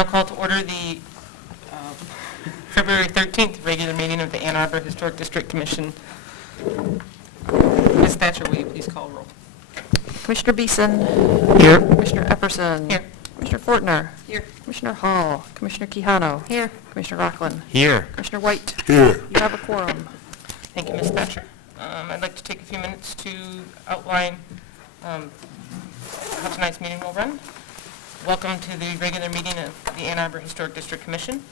now call to order the February 13th regular meeting of the Ann Arbor Historic District Commission. Ms. Thatcher, will you please call roll? Commissioner Beeson. Here. Commissioner Epperson. Here. Commissioner Fortner. Here. Commissioner Hall. Commissioner Quijano. Here. Commissioner Rockland. Here. Commissioner White. Here. You have a quorum. Thank you, Ms. Thatcher. I'd like to take a few minutes to outline how tonight's meeting will run. Welcome to the regular meeting of the Ann Arbor Historic District Commission.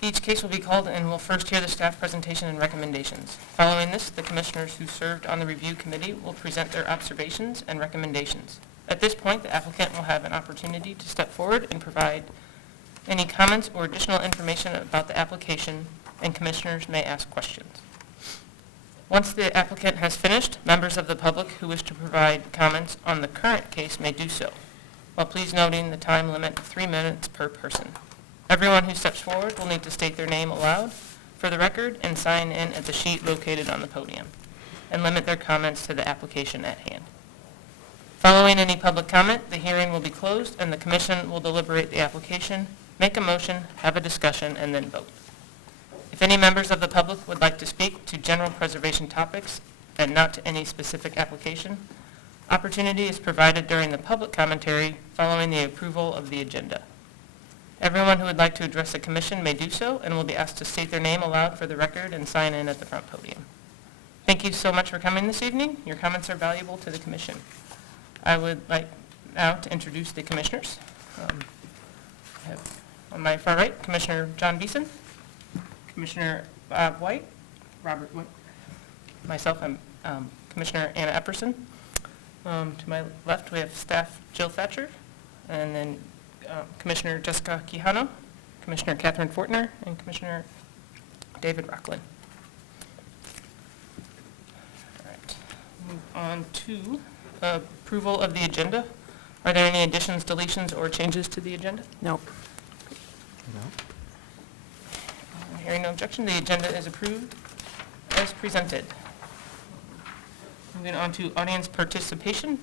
Each case will be called and we'll first hear the staff presentation and recommendations. Following this, the commissioners who served on the review committee will present their observations and recommendations. At this point, the applicant will have an opportunity to step forward and provide any comments or additional information about the application, and commissioners may ask questions. Once the applicant has finished, members of the public who wish to provide comments on the current case may do so, while please noting the time limit of 3 minutes per person. Everyone who steps forward will need to state their name aloud for the record and sign in at the sheet located on the podium, and limit their comments to the application at hand. Following any public comment, the hearing will be closed and the commission will deliberate the application, make a motion, have a discussion, and then vote. If any members of the public would like to speak to general preservation topics and not to any specific application, opportunity is provided during the public commentary following the approval of the agenda. Everyone who would like to address the commission may do so and will be asked to state their name aloud for the record and sign in at the front podium. Thank you so much for coming this evening. Your comments are valuable to the commission. I would like now to introduce the commissioners. I have on my far right, Commissioner John Beeson, Commissioner Bob White, Robert White, myself, I'm Commissioner Anna Epperson. To my left, we have staff Jill Thatcher, and then Commissioner Jessica Quijano, Commissioner Catherine Fortner, and Commissioner David Rockland. All right, move on to approval of the agenda. Are there any additions, deletions, or changes to the agenda? Nope. Hearing no objection, the agenda is approved as presented. Moving on to audience participation.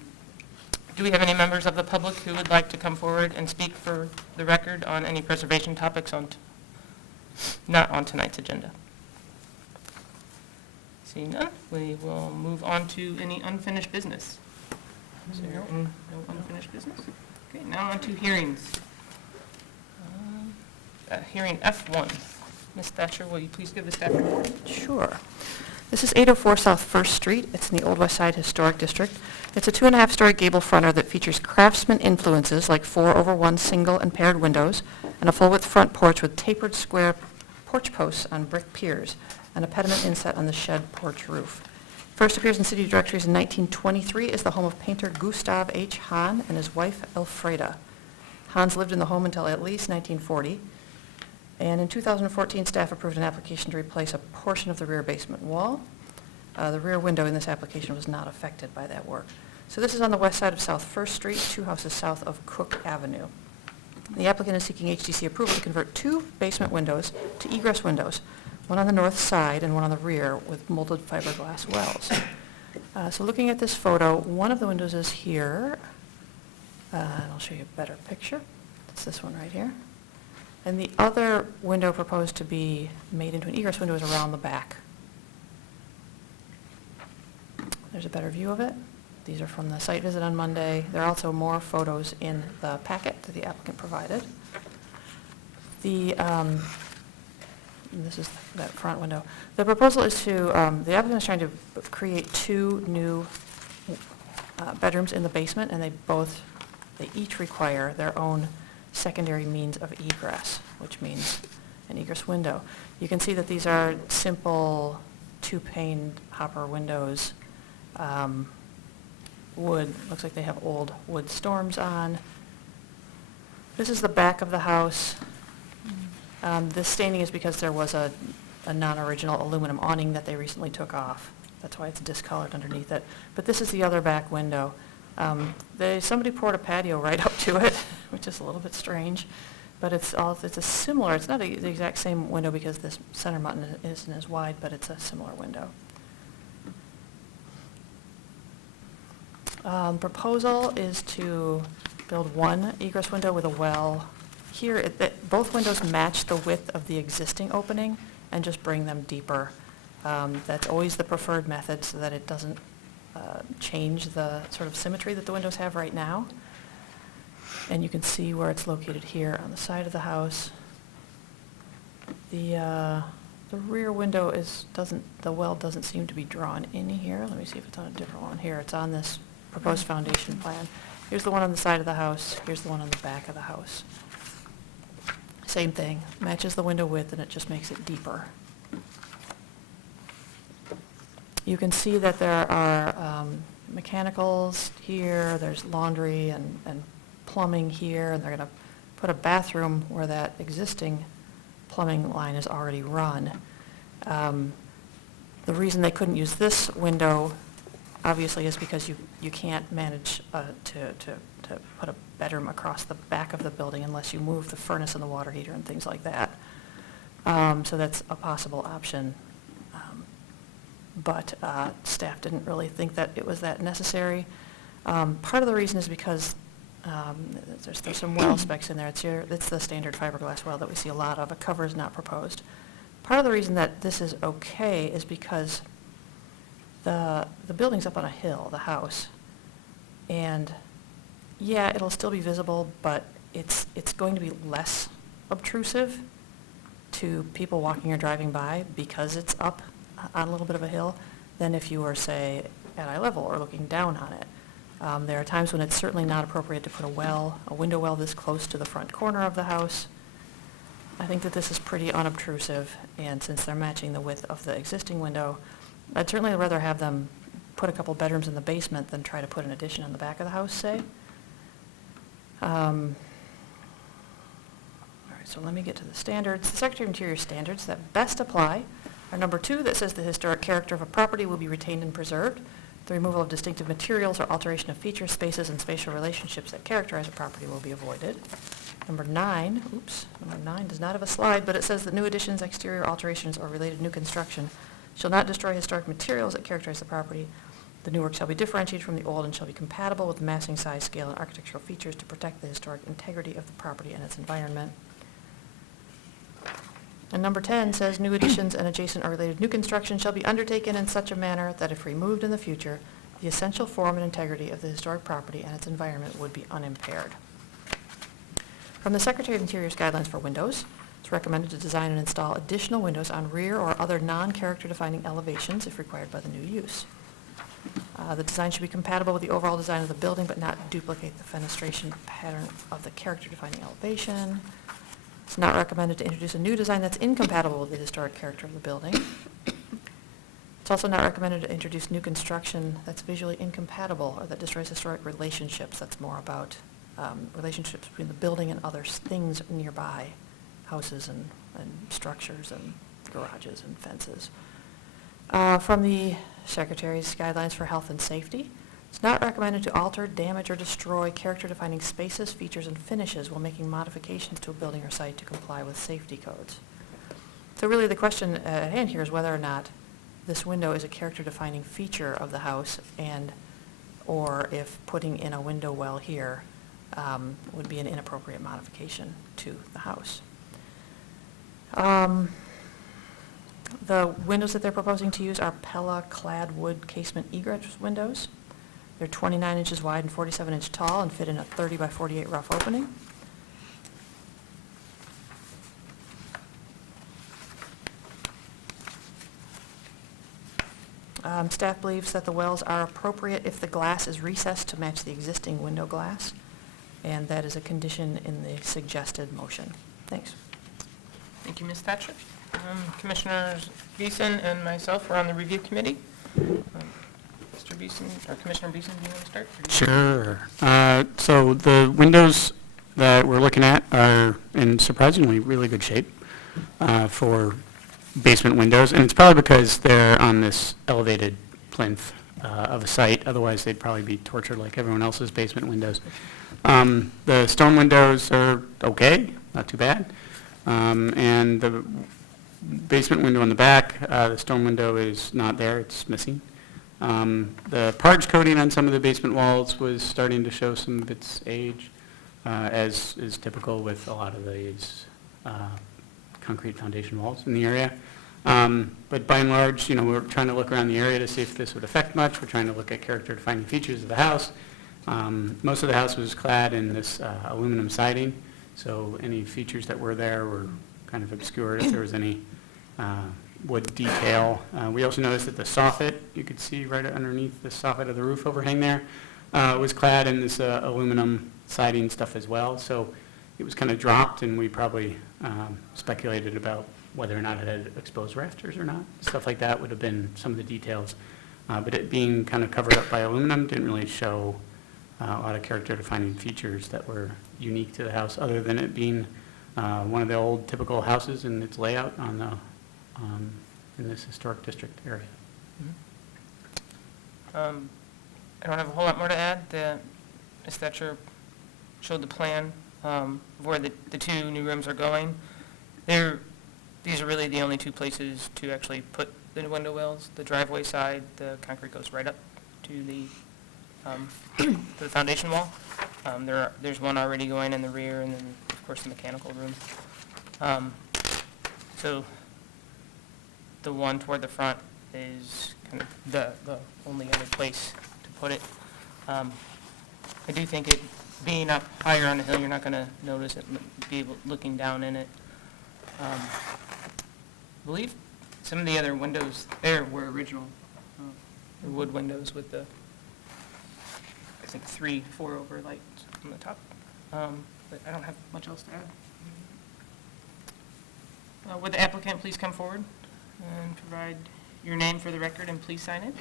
Do we have any members of the public who would like to come forward and speak for the record on any preservation topics not on tonight's agenda? Seeing none, we will move on to any unfinished business. Is there no unfinished business? Okay, now on to hearings. Hearing F1. Ms. Thatcher, will you please give the staff report? Sure. This is 804 South 1st Street. It's in the Old West Side Historic District. It's a 2.5-story gable fronter that features craftsman influences like 4/1 single and paired windows and a full-width front porch with tapered square porch posts on brick piers and a pediment inset on the shed porch roof. First appears in city directories in 1923 as the home of painter Gustav H. Hahn and his wife Elfreda. Hans lived in the home until at least 1940. And in 2014, staff approved an application to replace a portion of the rear basement wall. The rear window in this application was not affected by that work. So this is on the west side of South 1st Street, 2 houses south of Cook Avenue. The applicant is seeking HDC approval to convert 2 basement windows to egress windows, one on the north side and one on the rear with molded fiberglass wells. So looking at this photo, one of the windows is here, and I'll show you a better picture. It's this one right here. And the other window proposed to be made into an egress window is around the back. There's a better view of it. These are from the site visit on Monday. There are also more photos in the packet that the applicant provided. This is that front window. The proposal is to, the applicant is trying to create 2 new bedrooms in the basement, and they each require their own secondary means of egress, which means an egress window. You can see that these are simple 2-pane hopper windows. Wood, looks like they have old wood storms on. This is the back of the house. This staining is because there was a non-original aluminum awning that they recently took off. That's why it's discolored underneath it. But this is the other back window. Somebody poured a patio right up to it, which is a little bit strange, but it's not the exact same window because this center button isn't as wide, but it's a similar window. Proposal is to build one egress window with a well. Here, both windows match the width of the existing opening and just bring them deeper. That's always the preferred method so that it doesn't change the sort of symmetry that the windows have right now. And you can see where it's located here on the side of the house. The rear window the well doesn't seem to be drawn in here. Let me see if it's on a different one. Here, it's on this proposed foundation plan. Here's the one on the side of the house. Here's the one on the back of the house. Same thing, matches the window width and it just makes it deeper. You can see that there are mechanicals here, there's laundry and plumbing here, and they're going to put a bathroom where that existing plumbing line is already run. The reason they couldn't use this window, obviously, is because you can't manage to put a bedroom across the back of the building unless you move the furnace and the water heater and things like that. So that's a possible option. But staff didn't really think that it was that necessary. Part of the reason is because there's some well specs in there. It's the standard fiberglass well that we see a lot of. A cover is not proposed. Part of the reason that this is okay is because the building's up on a hill, the house, and yeah, it'll still be visible, but it's going to be less obtrusive to people walking or driving by because it's up on a little bit of a hill than if you were, say, at eye level or looking down on it. There are times when it's certainly not appropriate to put a window well this close to the front corner of the house. I think that this is pretty unobtrusive, and since they're matching the width of the existing window, I'd certainly rather have them put a couple bedrooms in the basement than try to put an addition on the back of the house, say. All right, so let me get to the standards. The Secretary of Interior standards that best apply are number 2, that says the historic character of a property will be retained and preserved. The removal of distinctive materials or alteration of features, spaces, and spatial relationships that characterize a property will be avoided. Number 9 does not have a slide, but it says that new additions, exterior alterations, or related new construction shall not destroy historic materials that characterize the property. The new work shall be differentiated from the old and shall be compatible with the massing, size, scale, and architectural features to protect the historic integrity of the property and its environment. And number 10 says new additions and adjacent or related new construction shall be undertaken in such a manner that if removed in the future, the essential form and integrity of the historic property and its environment would be unimpaired. From the Secretary of Interior's guidelines for windows, it's recommended to design and install additional windows on rear or other non-character defining elevations if required by the new use. The design should be compatible with the overall design of the building but not duplicate the fenestration pattern of the character defining elevation. It's not recommended to introduce a new design that's incompatible with the historic character of the building. It's also not recommended to introduce new construction that's visually incompatible or that destroys historic relationships. That's more about relationships between the building and other things nearby, houses and structures and garages and fences. From the Secretary's guidelines for health and safety, it's not recommended to alter, damage, or destroy character-defining spaces, features, and finishes while making modifications to a building or site to comply with safety codes. So really the question at hand here is whether or not this window is a character-defining feature of the house or if putting in a window well here would be an inappropriate modification to the house. The windows that they're proposing to use are Pella-clad wood casement egress windows. They're 29 inches wide and 47 inches tall and fit in a 30 by 48 rough opening. Staff believes that the wells are appropriate if the glass is recessed to match the existing window glass, and that is a condition in the suggested motion. Thanks. Thank you, Ms. Thatcher. Commissioners Beeson and myself are on the review committee. Mr. Beeson, or Commissioner Beeson, do you want to start? Sure. So the windows that we're looking at are in surprisingly really good shape for basement windows, and it's probably because they're on this elevated plinth of a site. Otherwise, they'd probably be tortured like everyone else's basement windows. The stone windows are okay, not too bad. And the basement window in the back, the stone window is not there, it's missing. The parge coating on some of the basement walls was starting to show some of its age, as is typical with a lot of these concrete foundation walls in the area. But by and large, we're trying to look around the area to see if this would affect much. We're trying to look at character-defining features of the house. Most of the house was clad in this aluminum siding, so any features that were there were kind of obscured if there was any wood detail. We also noticed that the soffit, you could see right underneath the soffit of the roof overhang there, was clad in this aluminum siding stuff as well. So it was kind of dropped, and we probably speculated about whether or not it had exposed rafters or not. Stuff like that would have been some of the details. But it being kind of covered up by aluminum didn't really show a lot of character-defining features that were unique to the house, other than it being one of the old typical houses in its layout on the in this historic district area. I don't have a whole lot more to add. Ms. Thatcher showed the plan of where the two new rooms are going. These are really the only two places to actually put the window wells. The driveway side, the concrete goes right up to the foundation wall. There's one already going in the rear, and then, of course, the mechanical room. So the one toward the front is kind of the only other place to put it. I do think it being up higher on the hill, you're not going to notice it, be able looking down in it. I believe some of the other windows there were original, the wood windows with the, I think, 3 4-over lights on the top. But I don't have much else to add. Would the applicant please come forward and provide your name for the record, and please sign it?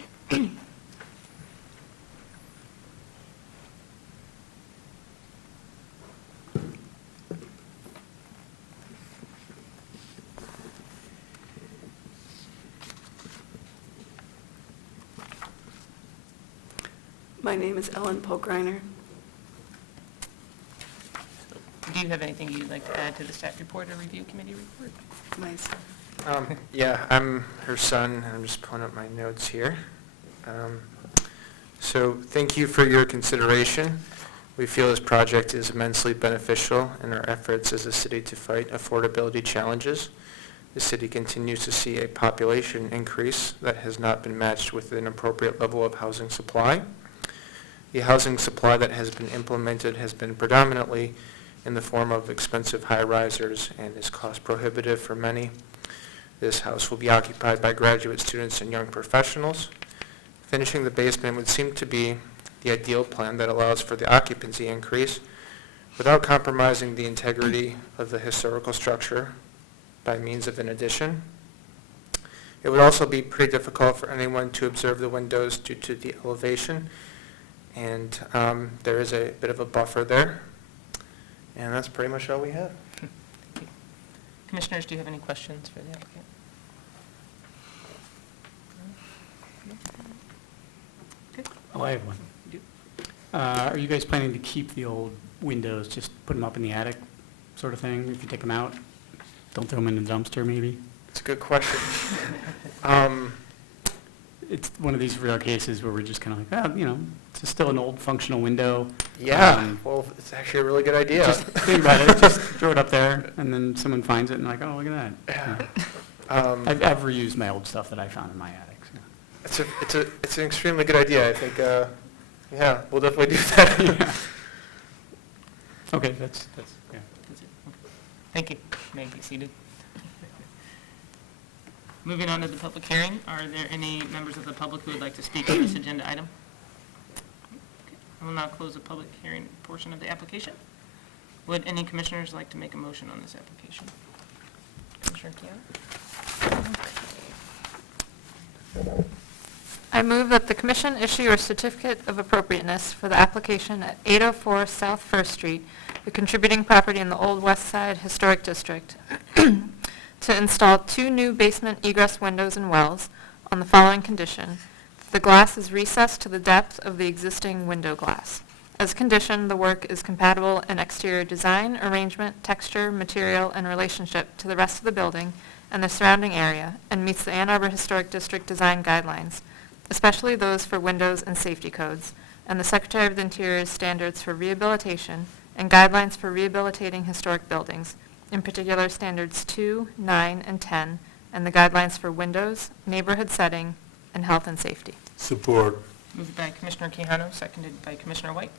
My name is Ellen Polkreiner. Do you have anything you'd like to add to the staff report or review committee report? Yeah, I'm her son. I'm just pulling up my notes here. So thank you for your consideration. We feel this project is immensely beneficial in our efforts as a city to fight affordability challenges. The city continues to see a population increase that has not been matched with an appropriate level of housing supply. The housing supply that has been implemented has been predominantly in the form of expensive high-risers and is cost prohibitive for many. This house will be occupied by graduate students and young professionals. Finishing the basement would seem to be the ideal plan that allows for the occupancy increase without compromising the integrity of the historical structure by means of an addition. It would also be pretty difficult for anyone to observe the windows due to the elevation, and there is a bit of a buffer there. And that's pretty much all we have. Commissioners, do you have any questions for the applicant? Okay. Oh, I have one. You Are you guys planning to keep the old windows, just put them up in the attic sort of thing? If you take them out, don't throw them in the dumpster maybe? It's a good question. It's one of these rare cases where we're just kind of like, it's just still an old functional window. Yeah, well, it's actually a really good idea. Just think about it, just throw it up there, and then someone finds it and like, oh, look at that. Yeah. I've reused my old stuff that I found in my attic. So. It's an extremely good idea. I think, yeah, we'll definitely do that. Yeah. Okay, that's yeah. That's it. Thank you. May be seated. Moving on to the public hearing, are there any members of the public who would like to speak on this agenda item? Okay. I will now close the public hearing portion of the application. Would any commissioners like to make a motion on this application? Commissioner Keown? I move that the commission issue a certificate of appropriateness for the application at 804 South First Street, the contributing property in the Old West Side Historic District, to install 2 new basement egress windows and wells on the following condition: the glass is recessed to the depth of the existing window glass. As conditioned, the work is compatible in exterior design, arrangement, texture, material, and relationship to the rest of the building and the surrounding area, and meets the Ann Arbor Historic District design guidelines. especially those for windows and safety codes, and the Secretary of the Interior's standards for rehabilitation and guidelines for rehabilitating historic buildings, in particular standards 2, 9, and 10, and the guidelines for windows, neighborhood setting, and health and safety. Support. Moved by Commissioner Quijano, seconded by Commissioner White.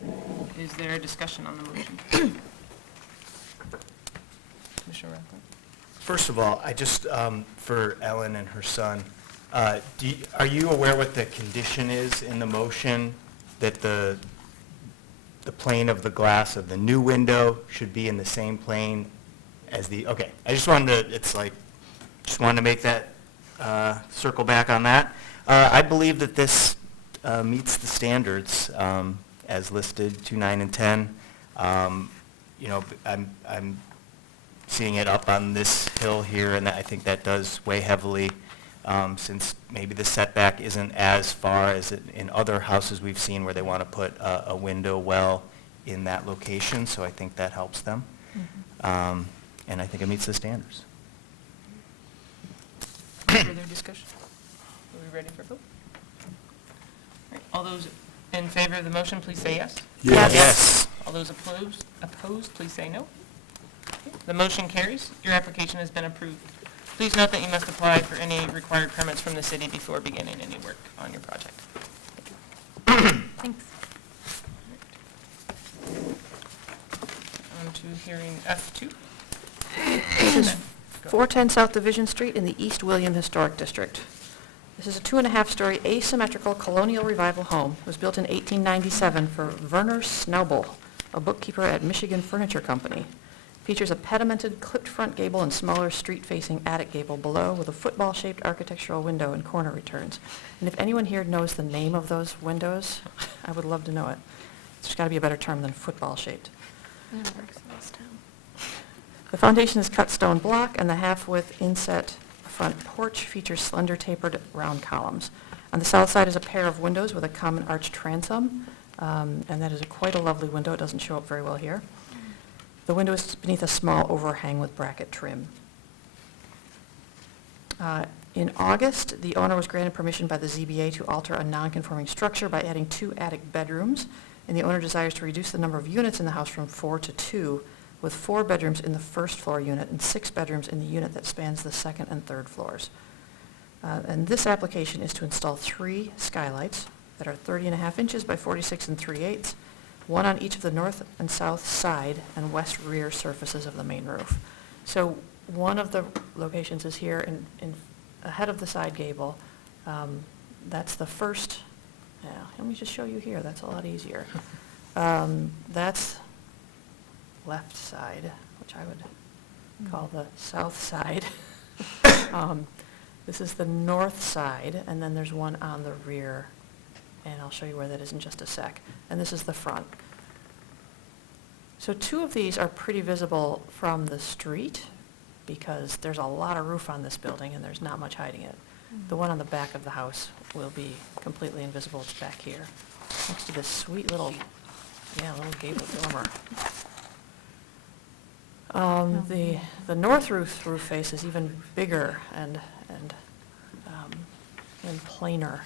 Is there a discussion on the motion? Commissioner Rathbone? First of all, I just, for Ellen and her son, are you aware what the condition is in the motion that the plane of the glass of the new window should be in the same plane as the, okay, I just wanted to, just wanted to make that, circle back on that. I believe that this meets the standards as listed, 2, 9, and 10. You know, I'm seeing it up on this hill here, and I think that does weigh heavily, since maybe the setback isn't as far as in other houses we've seen where they want to put a window well in that location, so I think that helps them. And I think it meets the standards. Further discussion? Are we ready for vote? All right, all those in favor of the motion, please say yes. Yes. Yes. All those opposed, please say no. Okay, the motion carries. Your application has been approved. Please note that you must apply for any required permits from the city before beginning any work on your project. Thanks. On to hearing F2. This is 410 South Division Street in the East William Historic District. This is a 2.5-story asymmetrical colonial revival home. It was built in 1897 for Werner Snaubel, a bookkeeper at Michigan Furniture Company. Features a pedimented clipped front gable and smaller street-facing attic gable below with a football-shaped architectural window and corner returns. And if anyone here knows the name of those windows, I would love to know it. There's got to be a better term than football-shaped. That works in this town. The foundation is cut stone block, and the half-width inset front porch features slender tapered round columns. On the south side is a pair of windows with a common arched transom, and that is quite a lovely window. It doesn't show up very well here. The window is beneath a small overhang with bracket trim. In August, the owner was granted permission by the ZBA to alter a non-conforming structure by adding 2 attic bedrooms, and the owner desires to reduce the number of units in the house from 4 to 2, with 4 bedrooms in the first floor unit and 6 bedrooms in the unit that spans the second and third floors. And this application is to install 3 skylights that are 30.5 inches by 46 3/8, one on each of the north and south side and west rear surfaces of the main roof. So one of the locations is here in ahead of the side gable. That's the first, let me just show you here, that's a lot easier. That's left side, which I would call the south side. This is the north side, and then there's one on the rear, and I'll show you where that is in just a sec. And this is the front. So 2 of these are pretty visible from the street because there's a lot of roof on this building and there's not much hiding it. The one on the back of the house will be completely invisible. It's back here, next to this sweet little gable dormer. The north roof face is even bigger and plainer.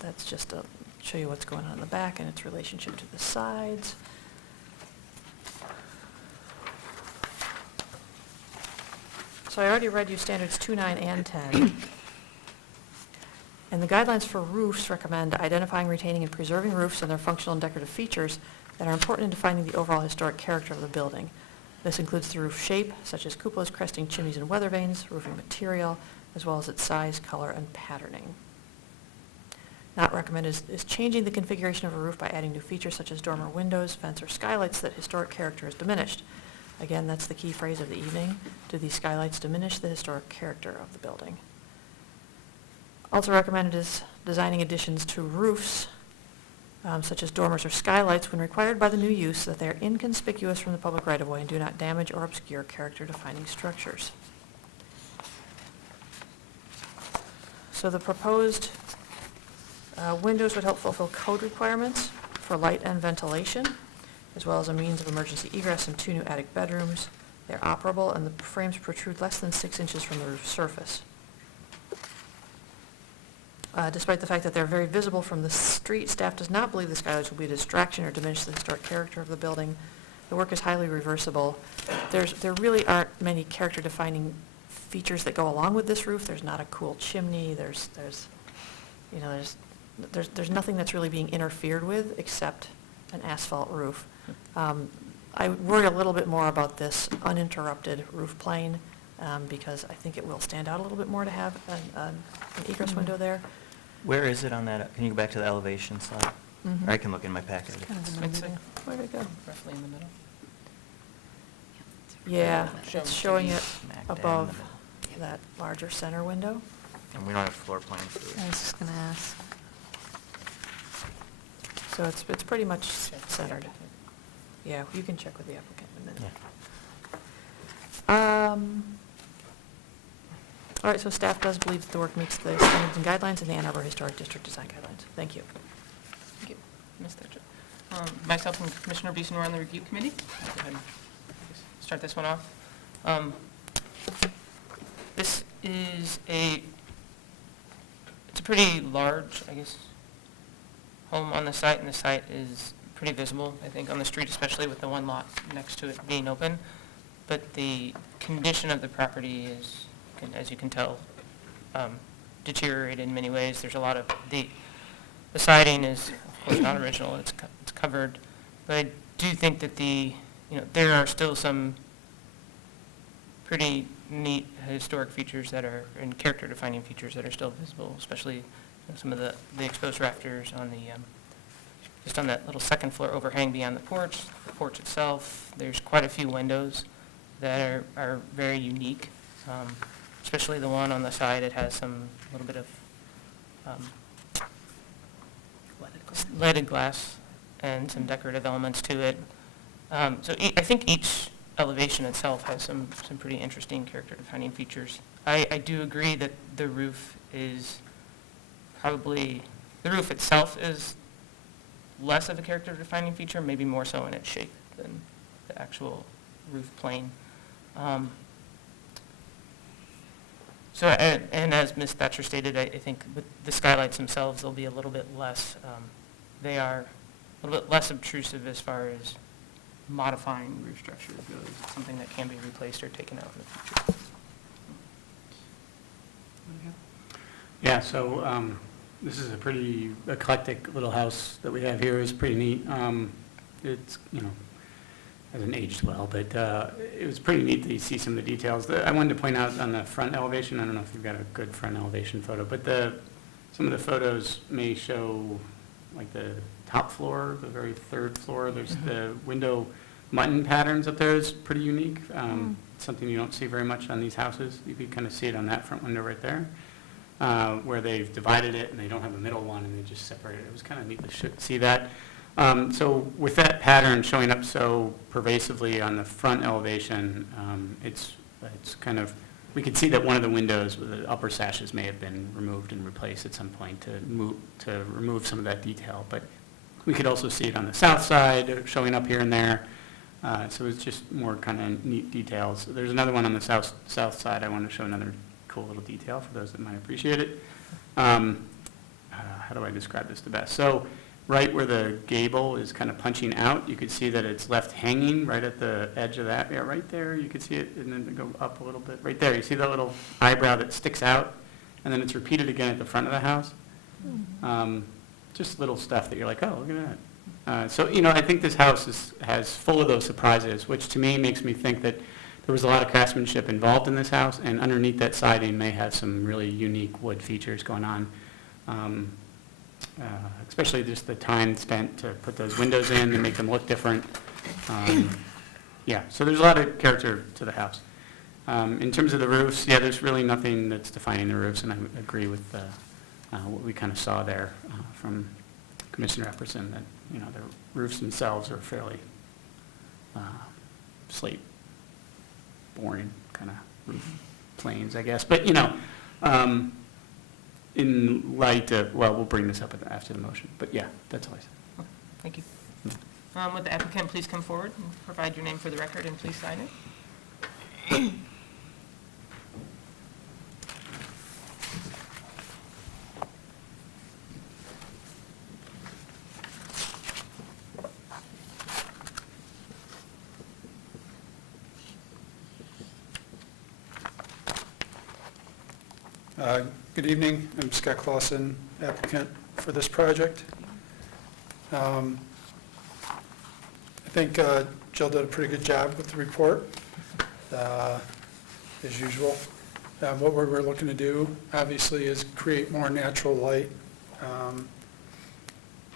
That's just to show you what's going on in the back and its relationship to the sides. So I already read you standards 2, 9, and 10. And the guidelines for roofs recommend identifying, retaining, and preserving roofs and their functional and decorative features that are important in defining the overall historic character of the building. This includes the roof shape, such as cupolas, cresting chimneys, and weather vanes, roofing material, as well as its size, color, and patterning. Not recommended is changing the configuration of a roof by adding new features such as dormer windows, vents, or skylights that historic character is diminished. Again, that's the key phrase of the evening. Do these skylights diminish the historic character of the building? Also recommended is designing additions to roofs, such as dormers or skylights, when required by the new use, so that they are inconspicuous from the public right-of-way and do not damage or obscure character-defining structures. So the proposed windows would help fulfill code requirements for light and ventilation, as well as a means of emergency egress and 2 new attic bedrooms. They're operable, and the frames protrude less than 6 inches from the roof surface. Despite the fact that they're very visible from the street, staff does not believe the skylights will be a distraction or diminish the historic character of the building. The work is highly reversible. There really aren't many character-defining features that go along with this roof. There's not a cool chimney. There's nothing that's really being interfered with except an asphalt roof. I worry a little bit more about this uninterrupted roof plane because I think it will stand out a little bit more to have an egress window there. Where is it on that? Can you go back to the elevation slide? Mhm. Or I can look in my packet. Kind of in the I'd say middle. Where did it go? roughly in the middle. Yeah, Show it's them showing to it Smack dab in the above middle. that larger center window. And we don't have floor plans, do we? I was just going to ask. So it's pretty much Check with the centered. applicant. Yeah, you can check with the applicant in a minute. Yeah. All right, so staff does believe that the work meets the standards and guidelines in the Ann Arbor Historic District Design Guidelines. Thank you. Thank you, Ms. Thatcher. Myself and Commissioner Beeson were on the review committee. I'll go ahead and start this one off. This is it's a pretty large, I guess, home on the site, and the site is pretty visible, I think, on the street, especially with the one lot next to it being open. But the condition of the property is, as you can tell, deteriorated in many ways. There's a lot of, the siding is, of course, not original, it's covered. But I do think that there are still some pretty neat historic features that are, and character-defining features that are still visible, especially some of the exposed rafters on the, just on that little second floor overhang beyond the porch itself. There's quite a few windows that are very unique, especially the one on the side. It has some little bit of leaded glass and some decorative elements to it. So I think each elevation itself has some pretty interesting character-defining features. I do agree that the roof itself is less of a character-defining feature, maybe more so in its shape than the actual roof plane. And as Ms. Thatcher stated, I think with the skylights themselves, they'll be a little bit less, they are a little bit less obtrusive as far as modifying roof structure goes. It's something that can be replaced or taken out in the future. Yeah, so this is a pretty eclectic little house that we have here. It's pretty neat. It's, hasn't aged well, but it was pretty neat to see some of the details. I wanted to point out on the front elevation, I don't know if you've got a good front elevation photo, but some of the photos may show like the top floor, the very third floor. There's the window mutton patterns up there is pretty unique. Something you don't see very much on these houses. You can kind of see it on that front window right there, where they've divided it and they don't have a middle one and they just separate it. It was kind of neat to see that. So with that pattern showing up so pervasively on the front elevation, it's kind of, we could see that one of the windows with the upper sashes may have been removed and replaced at some point to remove some of that detail. But we could also see it on the south side showing up here and there. So it's just more kind of neat details. There's another one on the south side. I want to show another cool little detail for those that might appreciate it. How do I describe this the best? So right where the gable is kind of punching out, you could see that it's left hanging right at the edge of that. Yeah, right there, you could see it, and then go up a little bit. Right there, you see that little eyebrow that sticks out, and then it's repeated again at the front of the house. Just little stuff that you're like, oh, look at that. So, I think this house has full of those surprises, which to me makes me think that there was a lot of craftsmanship involved in this house, and underneath that siding may have some really unique wood features going on. Especially just the time spent to put those windows in and make them look different. Yeah, so there's a lot of character to the house. In terms of the roofs, yeah, there's really nothing that's defining the roofs, and I would agree with what we kind of saw there from Commissioner Epperson, that the roofs themselves are fairly slate, boring kind of roof planes, I guess. But in light of, well, we'll bring this up after the motion, but yeah, that's all I said. Thank you. Would the applicant please come forward and provide your name for the record and please sign it? Good evening. I'm Scott Clausen, applicant for this project. I think Jill did a pretty good job with the report, as usual. What we're looking to do, obviously, is create more natural light,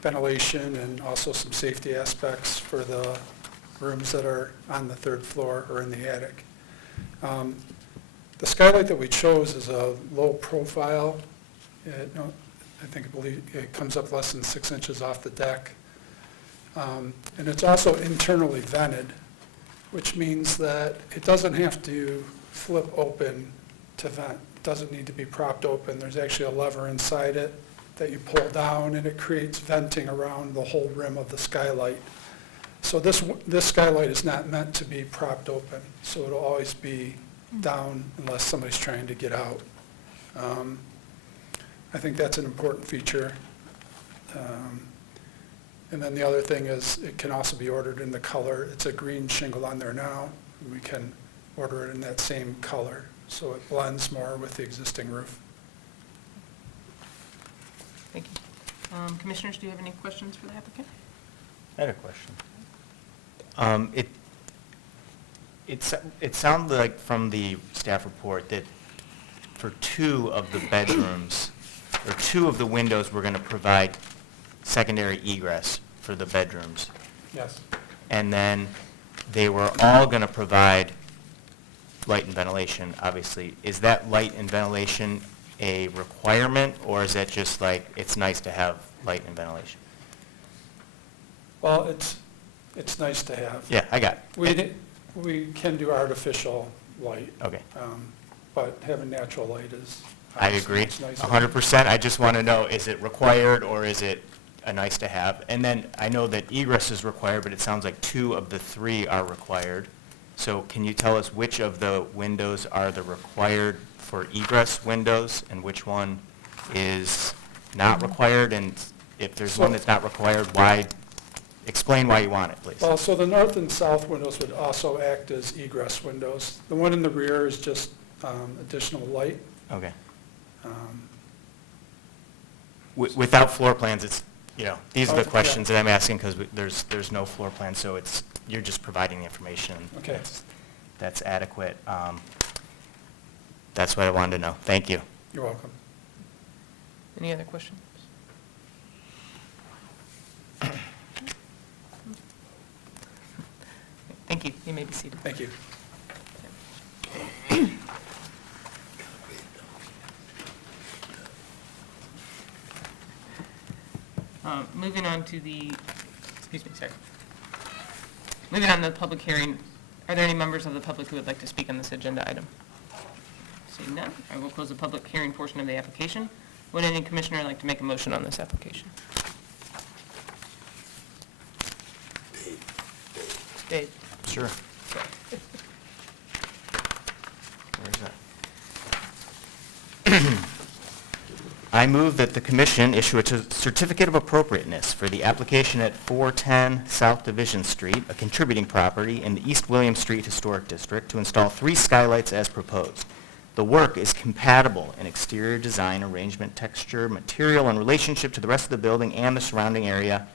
ventilation, and also some safety aspects for the rooms that are on the third floor or in the attic. The skylight that we chose is a low profile. I believe it comes up less than 6 inches off the deck. And it's also internally vented, which means that it doesn't have to flip open to vent. It doesn't need to be propped open. There's actually a lever inside it that you pull down, and it creates venting around the whole rim of the skylight. So this skylight is not meant to be propped open, so it'll always be down unless somebody's trying to get out. I think that's an important feature. And then the other thing is it can also be ordered in the color. It's a green shingle on there now. We can order it in that same color, so it blends more with the existing roof. Thank you. Commissioners, do you have any questions for the applicant? I had a question. It sounded like from the staff report that for 2 of the bedrooms, or 2 of the windows, we're going to provide secondary egress for the bedrooms. Yes. And then they were all going to provide light and ventilation, obviously. Is that light and ventilation a requirement, or is that just like, it's nice to have light and ventilation? Well, it's nice to have. Yeah, I got it. We can do artificial light. Okay. But having natural light is. I agree, it's nice. 100%. I just want to know, is it required or is it a nice to have? And then I know that egress is required, but it sounds like 2 of the 3 are required. So can you tell us which of the windows are the required for egress windows and which one is not required? And if there's one that's not required, why? Explain why you want it, please. Well, so the north and south windows would also act as egress windows. The one in the rear is just additional light. Okay. Um, Without floor plans, it's, these are the Oh, questions yeah. that I'm asking because there's no floor plan, so you're just providing the information. Okay. That's adequate. That's what I wanted to know. Thank you. You're welcome. Any other questions? Thank you. You may be seated. Thank you. Moving on to the, Moving on to the public hearing, are there any members of the public who would like to speak on this agenda item? Seeing none, I will close the public hearing portion of the application. Would any commissioner like to make a motion on this application? Dave? Sure. Where is that? I move that the commission issue a certificate of appropriateness for the application at 410 South Division Street, a contributing property in the East William Street Historic District, to install 3 skylights as proposed. The work is compatible in exterior design, arrangement, texture, material, and relationship to the rest of the building and the surrounding area,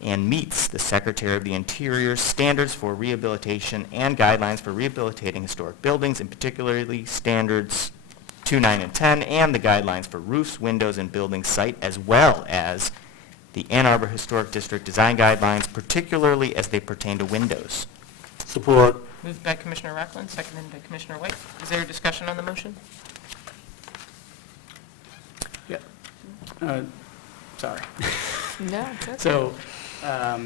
and meets the Secretary of the Interior's standards for rehabilitation and guidelines for rehabilitating historic buildings, and particularly standards 2, 9, and 10, and the guidelines for roofs, windows, and building site, as well as the Ann Arbor Historic District design guidelines, particularly as they pertain to windows. Support. Moved by Commissioner Rockland, seconded by Commissioner White. Is there a discussion on the motion? Yeah. Sorry. No, it's okay. So, a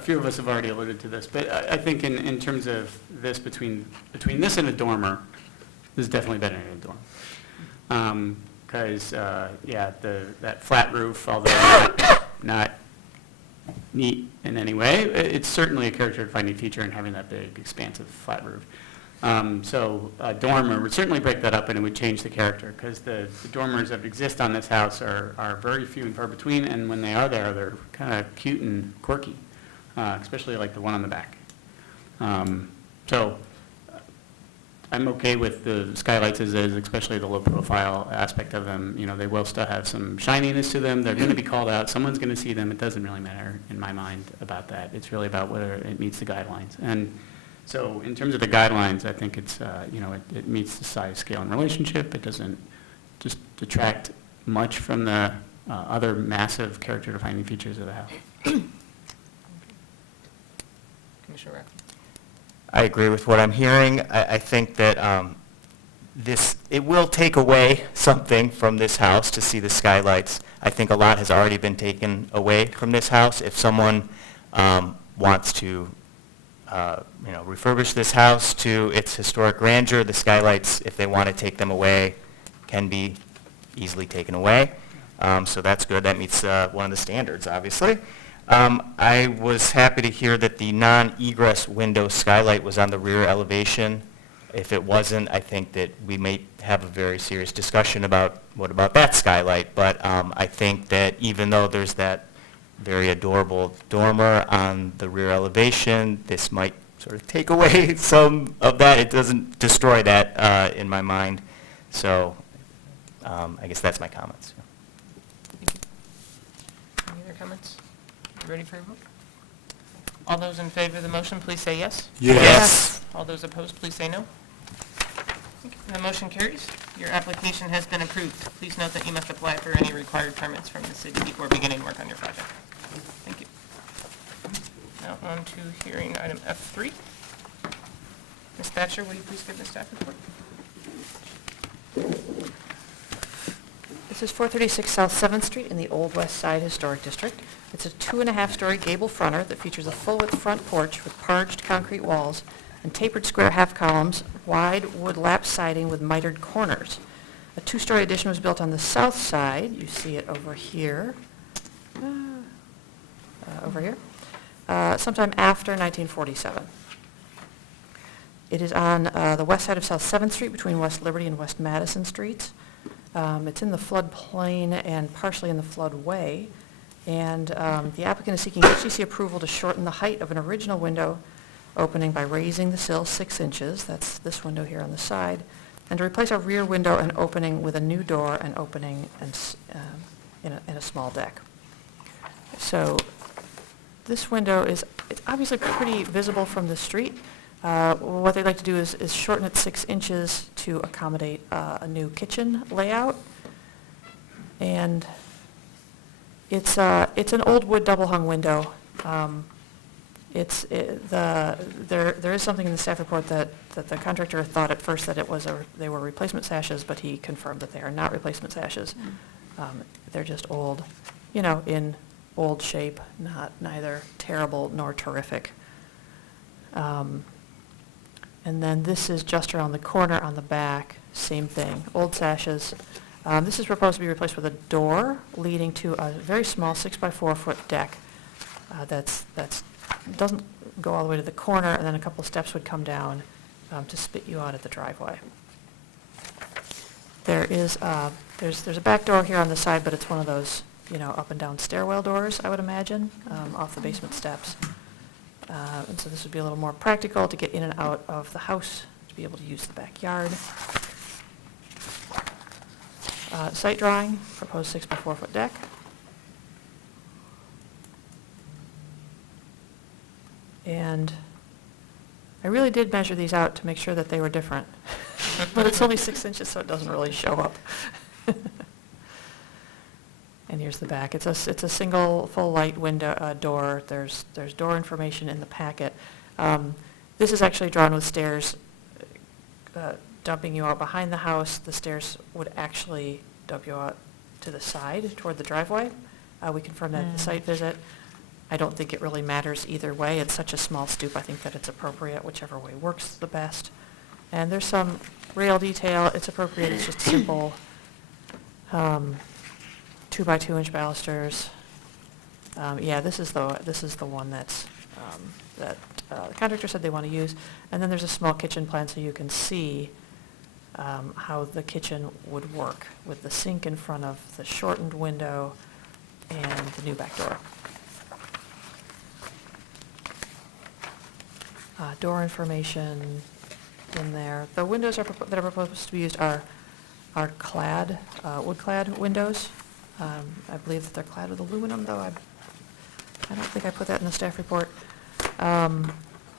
few of us have already alluded to this, but I think in terms of this, between this and a dormer, this is definitely better than a dormer. Because, that flat roof, although not neat in any way, it's certainly a character-defining feature in having that big, expansive flat roof. So a dormer would certainly break that up, and it would change the character, because the dormers that exist on this house are very few and far between, and when they are there, they're kind of cute and quirky, especially like the one on the back. So I'm okay with the skylights as is, especially the low-profile aspect of them. You know, they will still have some shininess to them. They're going to be called out. Someone's going to see them. It doesn't really matter in my mind about that. It's really about whether it meets the guidelines. And so in terms of the guidelines, I think it's, it meets the size, scale, and relationship. It doesn't just detract much from the other massive character-defining features of the house. Commissioner Rath? I agree with what I'm hearing. I think that it will take away something from this house to see the skylights. I think a lot has already been taken away from this house. If someone wants to, refurbish this house to its historic grandeur, the skylights, if they want to take them away, can be easily taken away. So that's good. That meets one of the standards, obviously. I was happy to hear that the non-egress window skylight was on the rear elevation. If it wasn't, I think that we may have a very serious discussion about what about that skylight. But I think that even though there's that very adorable dormer on the rear elevation, this might sort of take away some of that. It doesn't destroy that in my mind. So I guess that's my comments. Any other comments? You ready for your vote? All those in favor of the motion, please say yes. Yes. All those opposed, please say no. The motion carries. Your application has been approved. Please note that you must apply for any required permits from the city before beginning work on your project. Thank you. Now on to hearing item F3. Ms. Thatcher, will you please give the staff report? This is 436 South 7th Street in the Old West Side Historic District. It's a 2.5-story gable fronter that features a full-width front porch with parged concrete walls and tapered square half columns, wide wood lap siding with mitered corners. A 2-story addition was built on the south side. You see it over here. Sometime after 1947. It is on the west side of South 7th Street between West Liberty and West Madison Streets. It's in the floodplain and partially in the floodway. And the applicant is seeking HDC approval to shorten the height of an original window opening by raising the sill 6 inches, that's this window here on the side, and to replace a rear window and opening with a new door and opening and in a small deck. So this window it's obviously pretty visible from the street. What they'd like to do is shorten it 6 inches to accommodate a new kitchen layout. And it's an old wood double-hung window. There is something in the staff report that the contractor thought at first that they were replacement sashes, but he confirmed that they are not replacement sashes. They're just old, in old shape, neither terrible nor terrific. And then this is just around the corner on the back, same thing, old sashes. This is proposed to be replaced with a door leading to a very small 6x4 foot deck that's doesn't go all the way to the corner, and then a couple of steps would come down to spit you out at the driveway. There's a back door here on the side, but it's one of those up and down stairwell doors, I would imagine, off the basement steps. And so this would be a little more practical to get in and out of the house, to be able to use the backyard. Site drawing, proposed 6x4 foot deck. And I really did measure these out to make sure that they were different. But it's only 6 inches, so it doesn't really show up. And here's the back. It's a single full light window door. There's door information in the packet. This is actually drawn with stairs dumping you out behind the house. The stairs would actually dump you out to the side toward the driveway. We confirmed that at the site visit. I don't think it really matters either way. It's such a small stoop, I think that it's appropriate, whichever way works the best. And there's some rail detail. It's appropriate. It's just simple 2x2 inch balusters. This is the one that the contractor said they want to use. And then there's a small kitchen plan so you can see how the kitchen would work with the sink in front of the shortened window and the new back door. Door information in there. The windows that are proposed to be used are clad, wood-clad windows. I believe that they're clad with aluminum, though I don't think I put that in the staff report.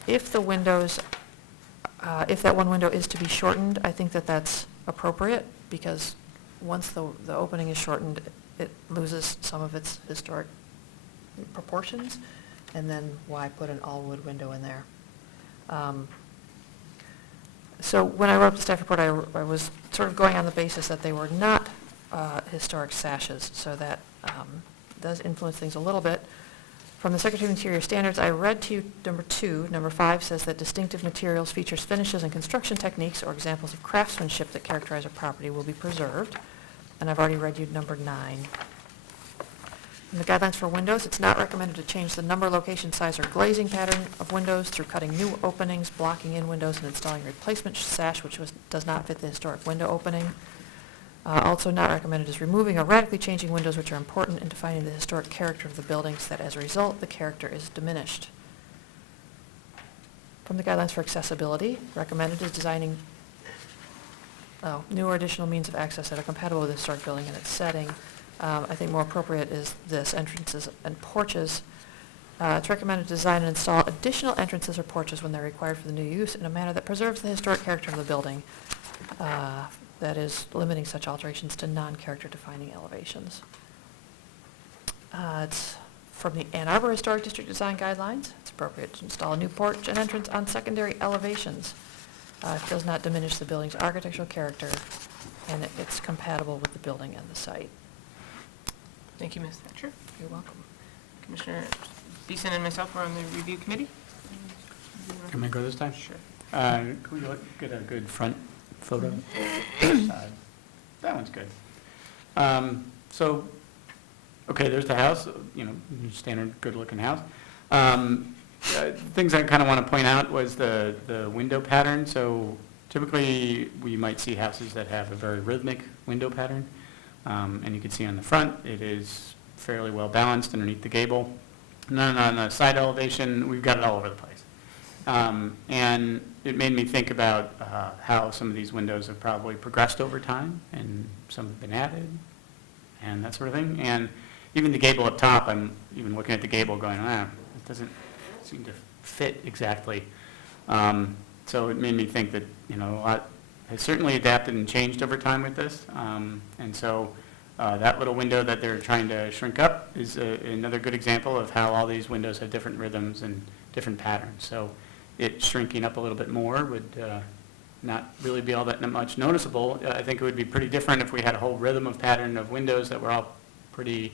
If the windows, if that one window is to be shortened, I think that that's appropriate, because once the opening is shortened, it loses some of its historic proportions, and then why put an all-wood window in there? So when I wrote up the staff report, I was sort of going on the basis that they were not historic sashes, so that does influence things a little bit. From the Secretary of Interior Standards, I read to you number 2. Number 5 says that distinctive materials, features, finishes, and construction techniques or examples of craftsmanship that characterize a property will be preserved. And I've already read you number 9. In the guidelines for windows, it's not recommended to change the number, location, size, or glazing pattern of windows through cutting new openings, blocking in windows, and installing a replacement sash which does not fit the historic window opening. Also not recommended is removing or radically changing windows which are important in defining the historic character of the buildings, that as a result, the character is diminished. From the guidelines for accessibility, recommended is designing new or additional means of access that are compatible with the historic building and its setting. I think more appropriate is this, entrances and porches. It's recommended to design and install additional entrances or porches when they're required for the new use in a manner that preserves the historic character of the building. That is, limiting such alterations to non-character defining elevations. It's from the Ann Arbor Historic District Design Guidelines. It's appropriate to install a new porch and entrance on secondary elevations. It does not diminish the building's architectural character, and it's compatible with the building and the site. Thank you, Ms. Thatcher. You're welcome. Commissioner Beeson and myself were on the review committee. Can I go this time? Sure. Can we get a good front photo? That one's good. So, okay, there's the house, standard good-looking house. Things I kind of want to point out was the window pattern. So typically, we might see houses that have a very rhythmic window pattern. And you can see on the front, it is fairly well balanced underneath the gable. And then on the side elevation, we've got it all over the place. And it made me think about how some of these windows have probably progressed over time, and some have been added, and that sort of thing. And even the gable up top, I'm even looking at the gable going, it doesn't seem to fit exactly. So it made me think that, a lot has certainly adapted and changed over time with this. And so that little window that they're trying to shrink up is another good example of how all these windows have different rhythms and different patterns. So it shrinking up a little bit more would not really be all that much noticeable. I think it would be pretty different if we had a whole rhythm of pattern of windows that were all pretty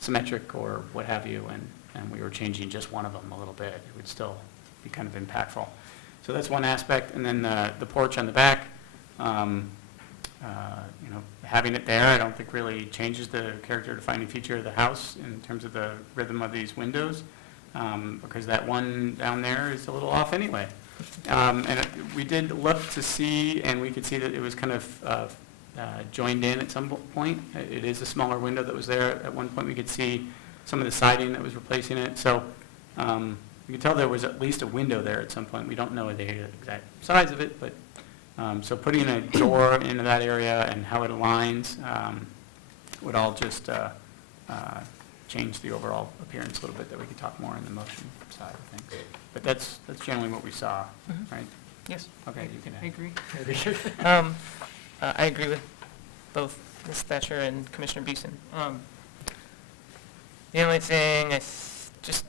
symmetric or what have you, and we were changing just one of them a little bit. It would still be kind of impactful. So that's one aspect. And then the porch on the back, having it there, I don't think really changes the character defining feature of the house in terms of the rhythm of these windows, because that one down there is a little off anyway. We did look to see, and we could see that it was kind of joined in at some point. It is a smaller window that was there. At one point we could see some of the siding that was replacing it. So you could tell there was at least a window there at some point. We don't know the exact size of it, but so putting a door into that area and how it aligns would all just change the overall appearance a little bit, that we could talk more on the motion side of things. But that's generally what we saw, right? Yes. Okay, you can I add. agree. I agree with both Ms. Thatcher and Commissioner Beeson. The only thing I just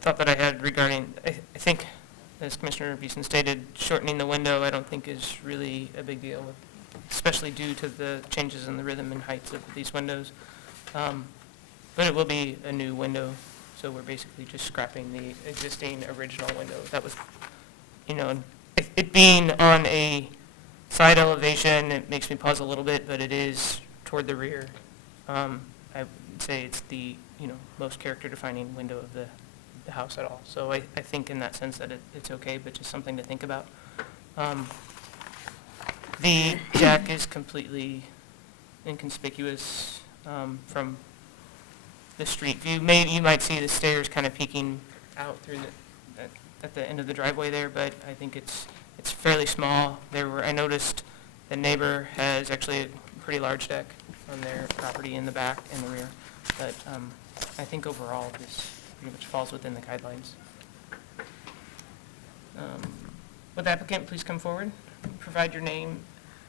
thought that I had regarding, I think, as Commissioner Beeson stated, shortening the window I don't think is really a big deal, especially due to the changes in the rhythm and heights of these windows. But it will be a new window, so we're basically just scrapping the existing original window. That was, it being on a side elevation, it makes me pause a little bit, but it is toward the rear. I would say it's the, most character-defining window of the house at all. So I think in that sense that it's okay, but just something to think about. The deck is completely inconspicuous from the street view. Maybe you might see the stairs kind of peeking out through at the end of the driveway there, but I think it's It's fairly small. I noticed the neighbor has actually a pretty large deck on their property in the back and the rear. But I think overall, this pretty much falls within the guidelines. Would the applicant please come forward, provide your name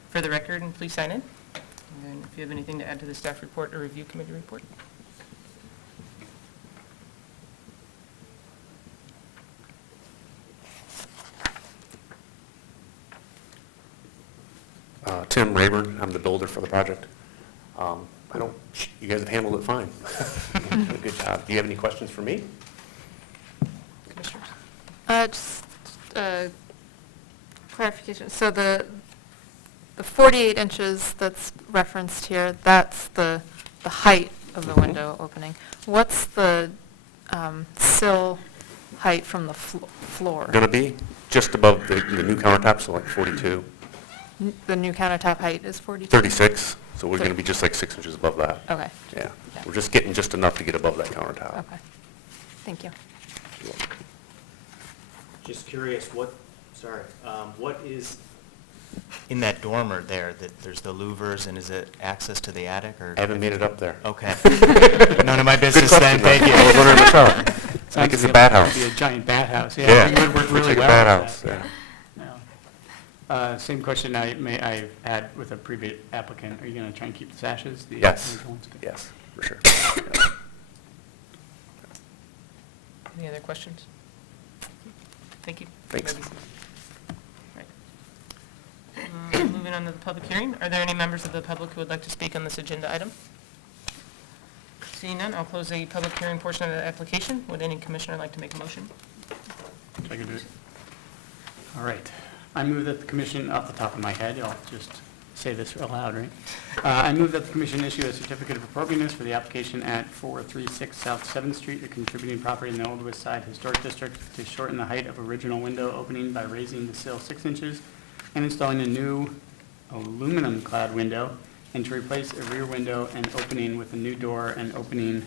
for the record, and please sign in? And then if you have anything to add to the staff report or review committee report. Tim Rayburn, I'm the builder for the project. You guys have handled it fine. Good job. Do you have any questions for me? Commissioners? Just clarification. So the 48 inches that's referenced here, that's the height of the window opening. What's the sill height from the floor? Going to be just above the new countertop, so like 42, The new countertop height is 42? 36, so we're going to be just like 6 inches above that. Okay. Yeah, Yeah. we're just getting just enough to get above that countertop. Okay. Thank you. Just curious, what is in that dormer there, that there's the louvers, and is it access to the attic, or? I haven't made it up there. Okay. None of my business Good then, question, thank you. though. I was wondering myself. It's like it's a bat house. It'd be a giant bat house, yeah. Yeah, It would work it's really like a well bat with house, that. yeah. Yeah. Same question I had with a previous applicant. Are you going to try and keep the sashes? The Yes, original ones? yes, for sure. Any other questions? Thank you. Thanks. Right. Moving on to the public hearing. Are there any members of the public who would like to speak on this agenda item? Seeing none, I'll close the public hearing portion of the application. Would any commissioner like to make a motion? So I can do it. All right. I move that the commission, off the top of my head, I'll just say this aloud, right? I move that the commission issue a certificate of appropriateness for the application at 436 South 7th Street, a contributing property in the Old West Side Historic District, to shorten the height of original window opening by raising the sill 6 inches and installing a new aluminum-clad window, and to replace a rear window and opening with a new door and opening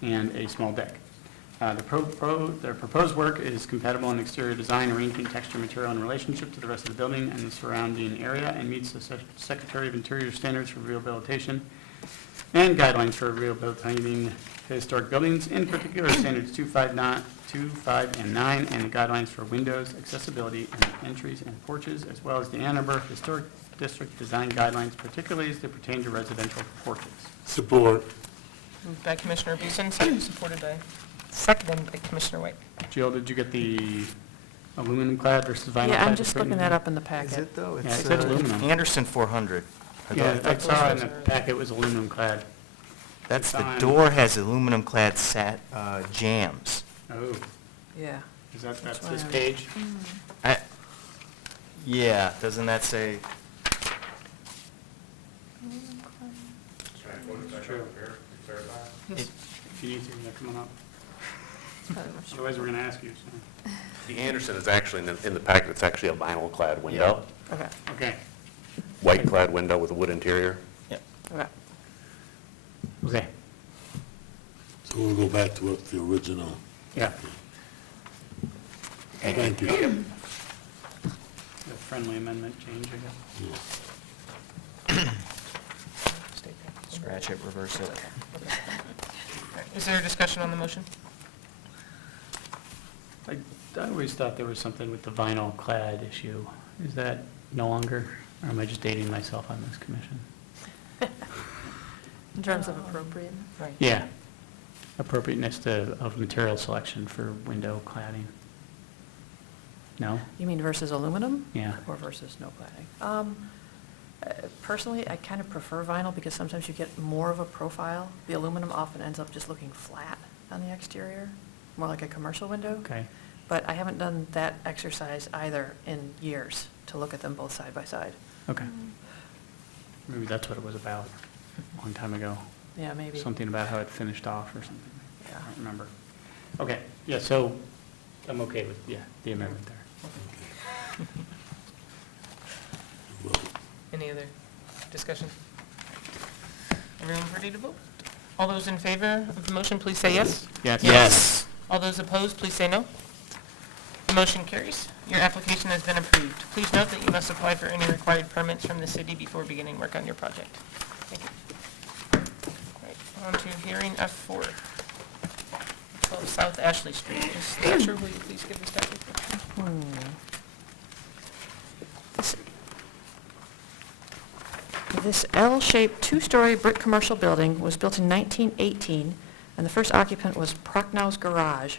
and a small deck. The proposed work is compatible in exterior design, arrangement, texture, material, and relationship to the rest of the building and the surrounding area, and meets the Secretary of Interior standards for rehabilitation and guidelines for rehabilitating historic buildings, in particular standards 2.5 and 9, and the guidelines for windows, accessibility, and entries and porches, as well as the Ann Arbor Historic District design guidelines, particularly as they pertain to residential porches. Support. Moved by Commissioner Beeson, seconded by Commissioner White. Jill, did you get the aluminum clad versus vinyl clad? Yeah, I'm just that's written looking in that there? up in the packet. Is it, though? Yeah, it said aluminum. Anderson 400. Yeah, I saw in the packet was aluminum clad. That's, It's the on- door has aluminum-clad jambs. Oh, Yeah. that's That's this why I- page? Yeah, doesn't that say? It's true. Yes. If you need to, yeah, come on up. Otherwise, we're going to ask you, so. The Anderson is actually in the packet, it's actually a vinyl clad window, Okay, Okay, white clad window with a wood interior. okay. okay, So we'll go back to what the original. yeah. Thank you. A friendly amendment change, I guess. Scratch it, reverse it. Is there a discussion on the motion? I always thought there was something with the vinyl clad issue. Is that no longer, or am I just dating myself on this commission? In terms of appropriate? Right. Yeah, appropriateness of material selection for window cladding. No? You mean versus aluminum? Yeah. Or versus no cladding? Personally, I kind of prefer vinyl because sometimes you get more of a profile. The aluminum often ends up just looking flat on the exterior, more like a commercial window. Okay. But I haven't done that exercise either in years, to look at them both side by side. Okay. Maybe that's what it was about, a long time ago. Yeah, maybe. Something about how it finished off or something. Yeah. I don't remember. Okay, yeah, so I'm okay with, the amendment there. Any other discussion? Everyone ready to vote? All those in favor of the motion, please say yes. Yes. Yes. All those opposed, please say no. The motion carries. Your application has been approved. Please note that you must apply for any required permits from the city before beginning work on your project. Thank you. All right, on to hearing F4. 12 South Ashley Street. Ms. Thatcher, will you please give the staff report? This L-shaped two-story brick commercial building was built in 1918, and the first occupant was Procknow's Garage.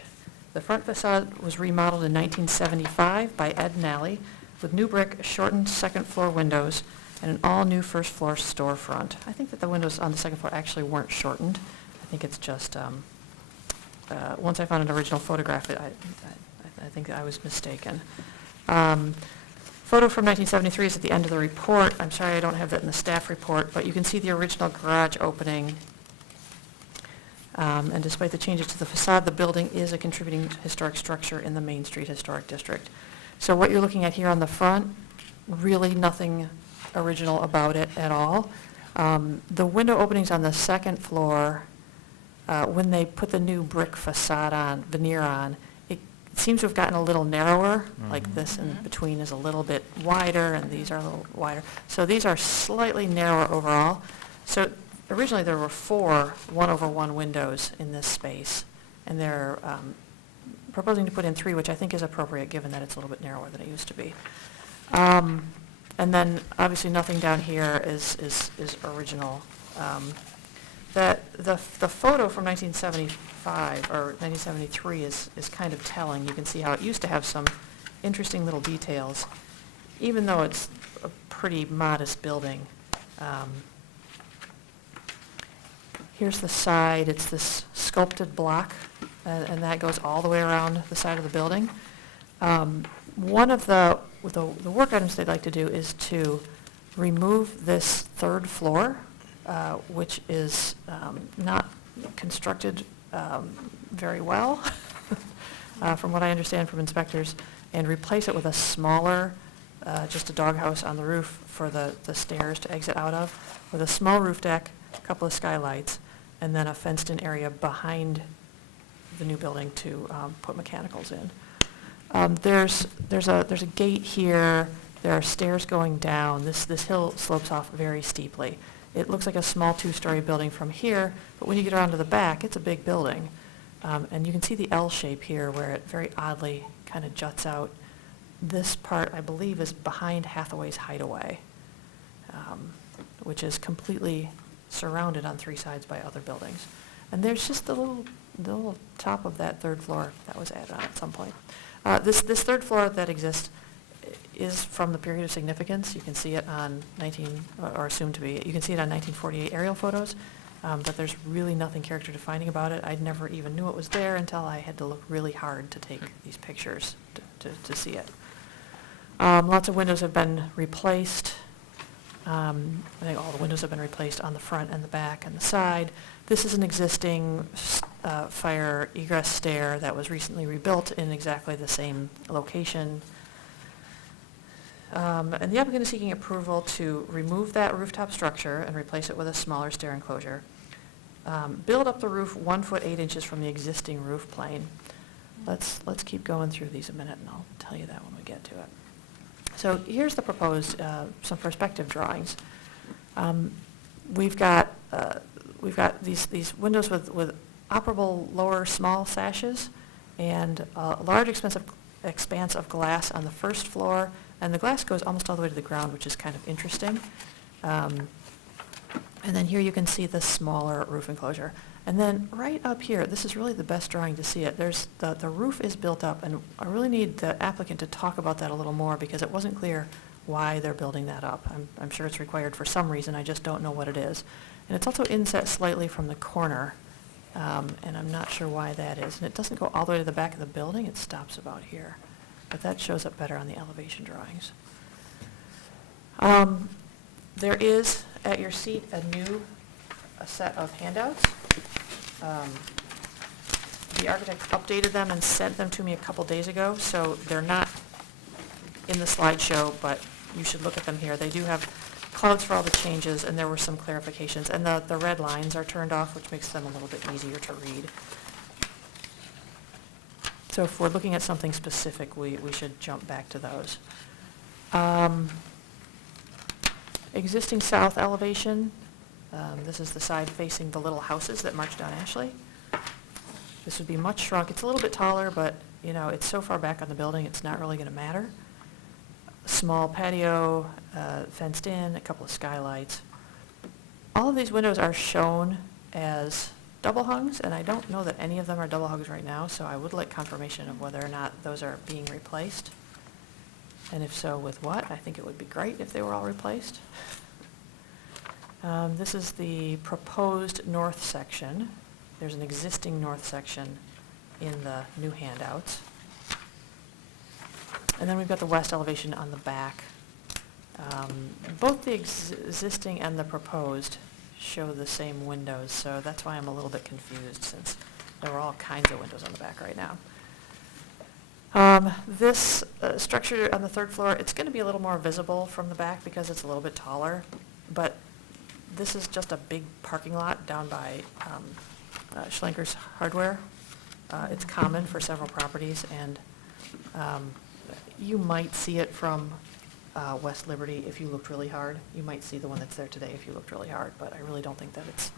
The front facade was remodeled in 1975 by Ed Nally with new brick, shortened second-floor windows, and an all-new first-floor storefront. I think that the windows on the second floor actually weren't shortened. I think it's just, once I found an original photograph, I think I was mistaken. Photo from 1973 is at the end of the report. I'm sorry I don't have that in the staff report, but you can see the original garage opening. And despite the changes to the facade, the building is a contributing historic structure in the Main Street Historic District. So what you're looking at here on the front, really nothing original about it at all. The window openings on the second floor, when they put the new brick facade on, veneer on, it seems to have gotten a little narrower, like this in between is a little bit wider, and these are a little wider. So these are slightly narrower overall. So originally there were 4 1-over-1 windows in this space, and they're proposing to put in 3, which I think is appropriate given that it's a little bit narrower than it used to be. And then obviously nothing down here is original. The photo from 1975 or 1973 is kind of telling. You can see how it used to have some interesting little details, even though it's a pretty modest building. Here's the side. It's this sculpted block, and that goes all the way around the side of the building. One of the work items they'd like to do is to remove this third floor, which is not constructed very well, from what I understand from inspectors, and replace it with a smaller, just a doghouse on the roof for the stairs to exit out of, with a small roof deck, a couple of skylights, and then a fenced-in area behind the new building to put mechanicals in. There's a gate here. There are stairs going down. This hill slopes off very steeply. It looks like a small 2-story building from here, but when you get around to the back, it's a big building. And you can see the L shape here where it very oddly kind of juts out. This part, I believe, is behind Hathaway's Hideaway, which is completely surrounded on 3 sides by other buildings. And there's just the little top of that third floor that was added on at some point. This third floor that exists is from the period of significance. You can see it on or assumed to be, you can see it on 1948 aerial photos, but there's really nothing character defining about it. I never even knew it was there until I had to look really hard to take these pictures to see it. Lots of windows have been replaced. I think all the windows have been replaced on the front and the back and the side. This is an existing fire egress stair that was recently rebuilt in exactly the same location. And the applicant is seeking approval to remove that rooftop structure and replace it with a smaller stair enclosure. Build up the roof 1 foot 8 inches from the existing roof plane. Let's keep going through these a minute, and I'll tell you that when we get to it. So here's the proposed, some perspective drawings. We've got these windows with operable lower small sashes and a large expanse of glass on the first floor, and the glass goes almost all the way to the ground, which is kind of interesting. And then here you can see the smaller roof enclosure. And then right up here, this is really the best drawing to see it. There's the roof is built up, and I really need the applicant to talk about that a little more because it wasn't clear why they're building that up. I'm sure it's required for some reason, I just don't know what it is. And it's also inset slightly from the corner, and I'm not sure why that is. And it doesn't go all the way to the back of the building, it stops about here. But that shows up better on the elevation drawings. There is, at your seat, a set of handouts. The architect updated them and sent them to me a couple days ago, so they're not in the slideshow, but you should look at them here. They do have clouds for all the changes, and there were some clarifications. And the red lines are turned off, which makes them a little bit easier to read. So if we're looking at something specific, we should jump back to those. Existing south elevation, this is the side facing the little houses that march down Ashley. This would be much shrunk. It's a little bit taller, but, you know, it's so far back on the building, it's not really going to matter. Small patio, fenced in, a couple of skylights. All of these windows are shown as double hungs, and I don't know that any of them are double hungs right now, so I would like confirmation of whether or not those are being replaced. And if so, with what? I think it would be great if they were all replaced. This is the proposed north section. There's an existing north section in the new handouts. And then we've got the west elevation on the back. Both the existing and the proposed show the same windows, so that's why I'm a little bit confused, since there are all kinds of windows on the back right now. This structure on the third floor, it's going to be a little more visible from the back because it's a little bit taller, but this is just a big parking lot down by Schlenker's Hardware. It's common for several properties, and you might see it from West Liberty if you looked really hard. You might see the one that's there today if you looked really hard, but I really don't think that it's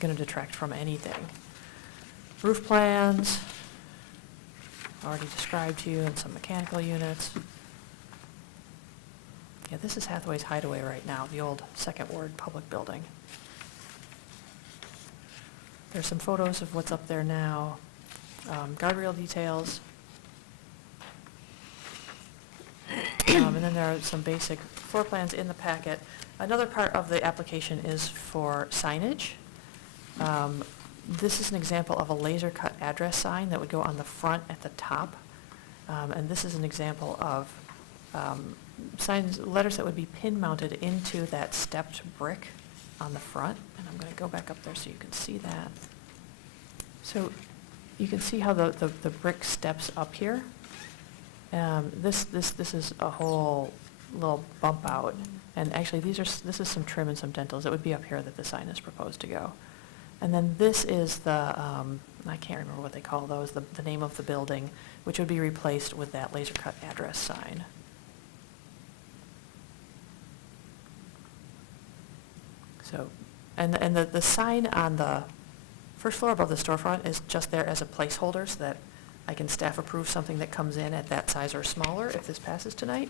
going to detract from anything. Roof plans, already described to you, and some mechanical units. Yeah, this is Hathaway's Hideaway right now, the old Second Ward public building. There's some photos of what's up there now. Guardrail details. And then there are some basic floor plans in the packet. Another part of the application is for signage. This is an example of a laser cut address sign that would go on the front at the top. And this is an example of signs, letters that would be pin mounted into that stepped brick on the front. And I'm going to go back up there so you can see that. So you can see how the brick steps up here. This is a whole little bump out, and actually this is some trim and some dentils. It would be up here that the sign is proposed to go. And then this is the, I can't remember what they call those, the name of the building, which would be replaced with that laser cut address sign. So, and the sign on the first floor above the storefront is just there as a placeholder so that I can staff approve something that comes in at that size or smaller if this passes tonight.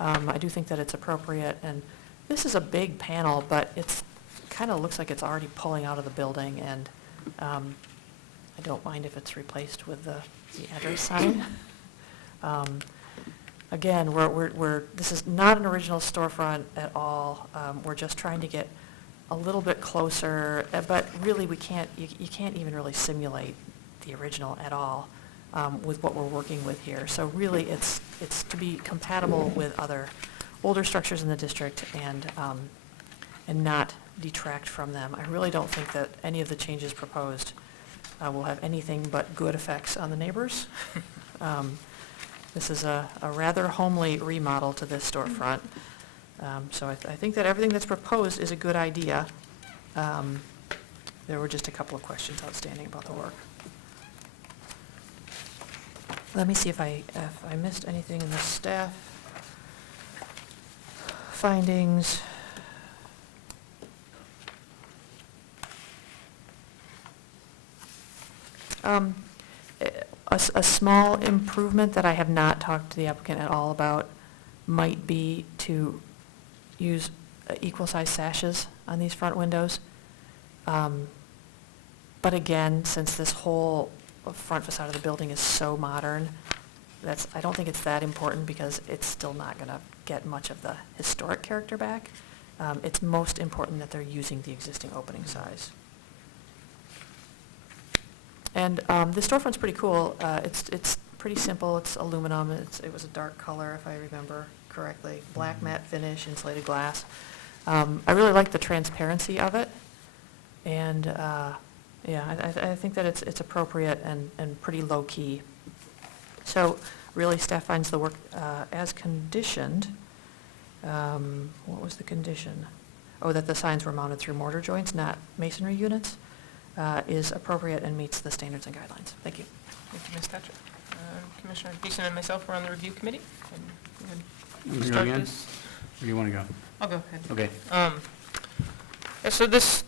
I do think that it's appropriate, and this is a big panel, but it's kind of looks like it's already pulling out of the building, and I don't mind if it's replaced with the address sign. Again, this is not an original storefront at all. We're just trying to get a little bit closer, but really you can't even really simulate the original at all. With what we're working with here. So really, it's to be compatible with other older structures in the district and not detract from them. I really don't think that any of the changes proposed will have anything but good effects on the neighbors. This is a rather homely remodel to this storefront. So I think that everything that's proposed is a good idea. There were just a couple of questions outstanding about the work. Let me see if I missed anything in the staff findings. A small improvement that I have not talked to the applicant at all about might be to use equal size sashes on these front windows. But again, since this whole front facade of the building is so modern, I don't think it's that important because it's still not going to get much of the historic character back. It's most important that they're using the existing opening size. And the storefront's pretty cool. It's pretty simple. It's aluminum. It was a dark color, if I remember correctly. Black matte finish, insulated glass. I really like the transparency of it. And yeah, I think that it's appropriate and pretty low-key. So really, staff finds the work as conditioned. What was the condition? Oh, that the signs were mounted through mortar joints, not masonry units, is appropriate and meets the standards and guidelines. Thank you. Thank you, Ms. Thatcher. Commissioner Beeson and myself were on the review committee. And we would You wanna go start again? this. Or you want to go? I'll go ahead. Okay. Yeah, so this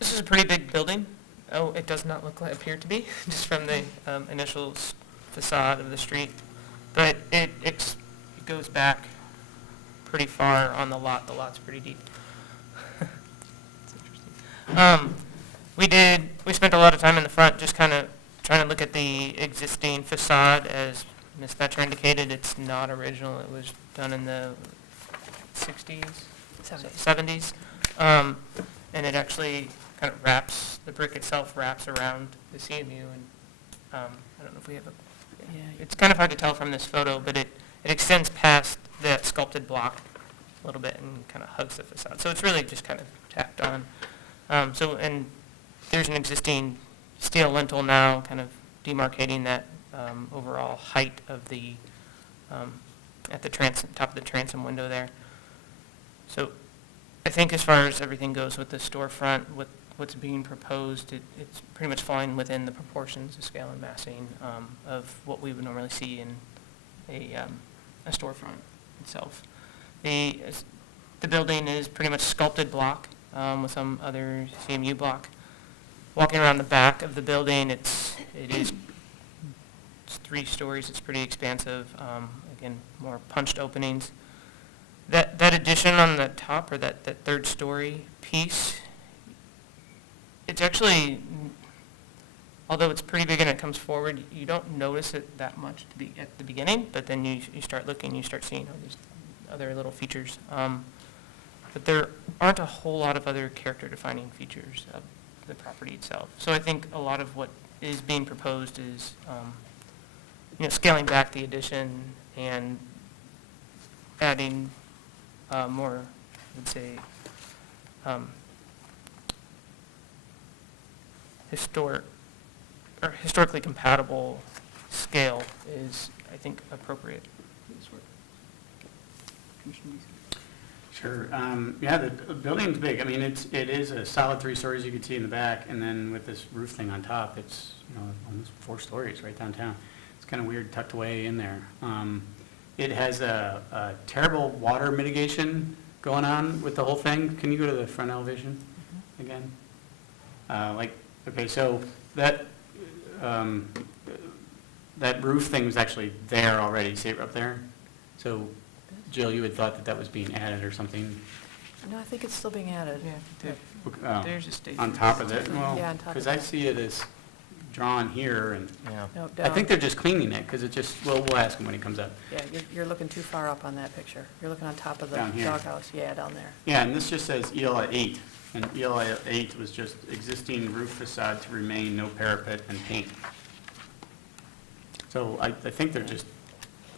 is a pretty big building. Oh, it does not appear to be, just from the initial facade of the street. But it goes back pretty far on the lot. The lot's pretty deep. It's interesting. We spent a lot of time in the front just kind of trying to look at the existing facade. As Ms. Thatcher indicated, it's not original. It was done in the 60s, 70s. And it actually kind of wraps, the brick itself wraps around the CMU. And I don't know if we have it's kind of hard to tell from this photo, but it extends past that sculpted block a little bit and kind of hugs the facade. So it's really just kind of tacked on. And there's an existing steel lintel now, kind of demarcating that overall height of the, at the top of the transom window there. So I think as far as everything goes with the storefront, with what's being proposed, it's pretty much falling within the proportions, the scale and massing of what we would normally see in a storefront itself. The building is pretty much sculpted block with some other CMU block. Walking around the back of the building, it's 3 stories. It's pretty expansive. Again, more punched openings. That addition on the top, or that third story piece, it's actually, although it's pretty big and it comes forward, you don't notice it that much at the beginning, but then you start looking, you start seeing all these other little features. But there aren't a whole lot of other character-defining features of the property itself. So I think a lot of what is being proposed is, scaling back the addition and adding more, I would say, historically compatible scale is, I think, appropriate. Sure. Yeah, the building's big. I mean, it is a solid 3 stories you can see in the back, and then with this roof thing on top, it's almost 4 stories right downtown. It's kind of weird tucked away in there. It has a terrible water mitigation going on with the whole thing. Can you go to the front elevation again? Okay, so that roof thing was actually there already. See it up there? So, Jill, you had thought that was being added or something? No, I think it's still being added. There's a state. On top of it? Well, Yeah, on top of because it. I see it as drawn here, and No, I down. think they're just cleaning it, because it just, we'll ask him when he comes up. Yeah, you're looking too far up on that picture. You're looking on top of the Down here. doghouse. Yeah, down there. Yeah, and this just says ELA 8, and ELA 8 was just existing roof facade to remain, no parapet and paint. So I think they're just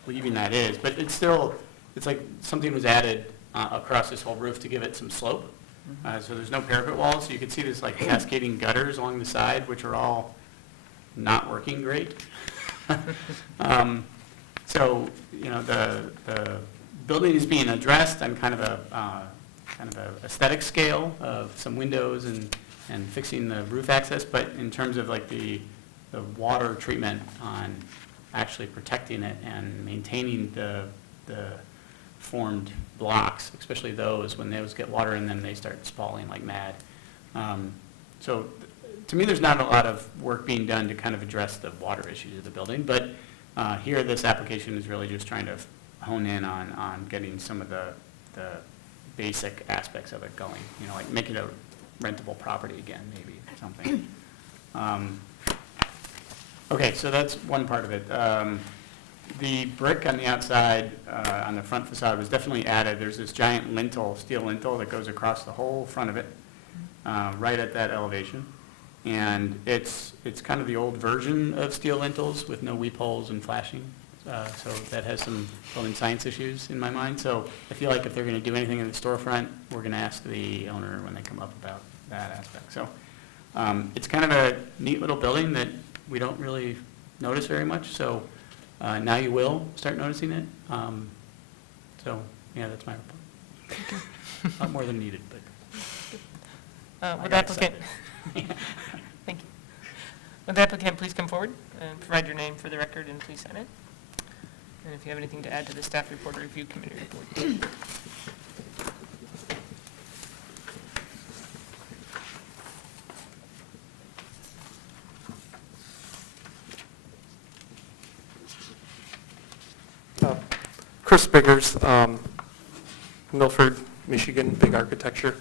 leaving that is, but it's still, it's like something was added across this whole roof to give it some slope. So there's no parapet walls, so you can see this like cascading gutters along the side, which are all not working great. So, the building is being addressed on kind of a aesthetic scale of some windows and fixing the roof access, but in terms of like the water treatment on actually protecting it and maintaining the formed blocks, especially those, when those get water in them, they start spalling like mad. So to me, there's not a lot of work being done to kind of address the water issues of the building, but here this application is really just trying to hone in on getting some of the basic aspects of it going, like make it a rentable property again, maybe, something. Okay, so that's one part of it. The brick on the outside, on the front facade, was definitely added. There's this giant lintel, steel lintel, that goes across the whole front of it, right at that elevation. And it's kind of the old version of steel lintels with no weep holes and flashing. So that has some building science issues in my mind. So I feel like if they're going to do anything in the storefront, we're going to ask the owner when they come up about that aspect. So it's kind of a neat little building that we don't really notice very much. So now you will start noticing it. So yeah, that's my report. Not more than needed, but I With got applicant, excited. thank you. Would the applicant please come forward and provide your name for the record and please sign it? And if you have anything to add to the staff report or review committee report. Chris Biggers, Milford, Michigan, big architecture.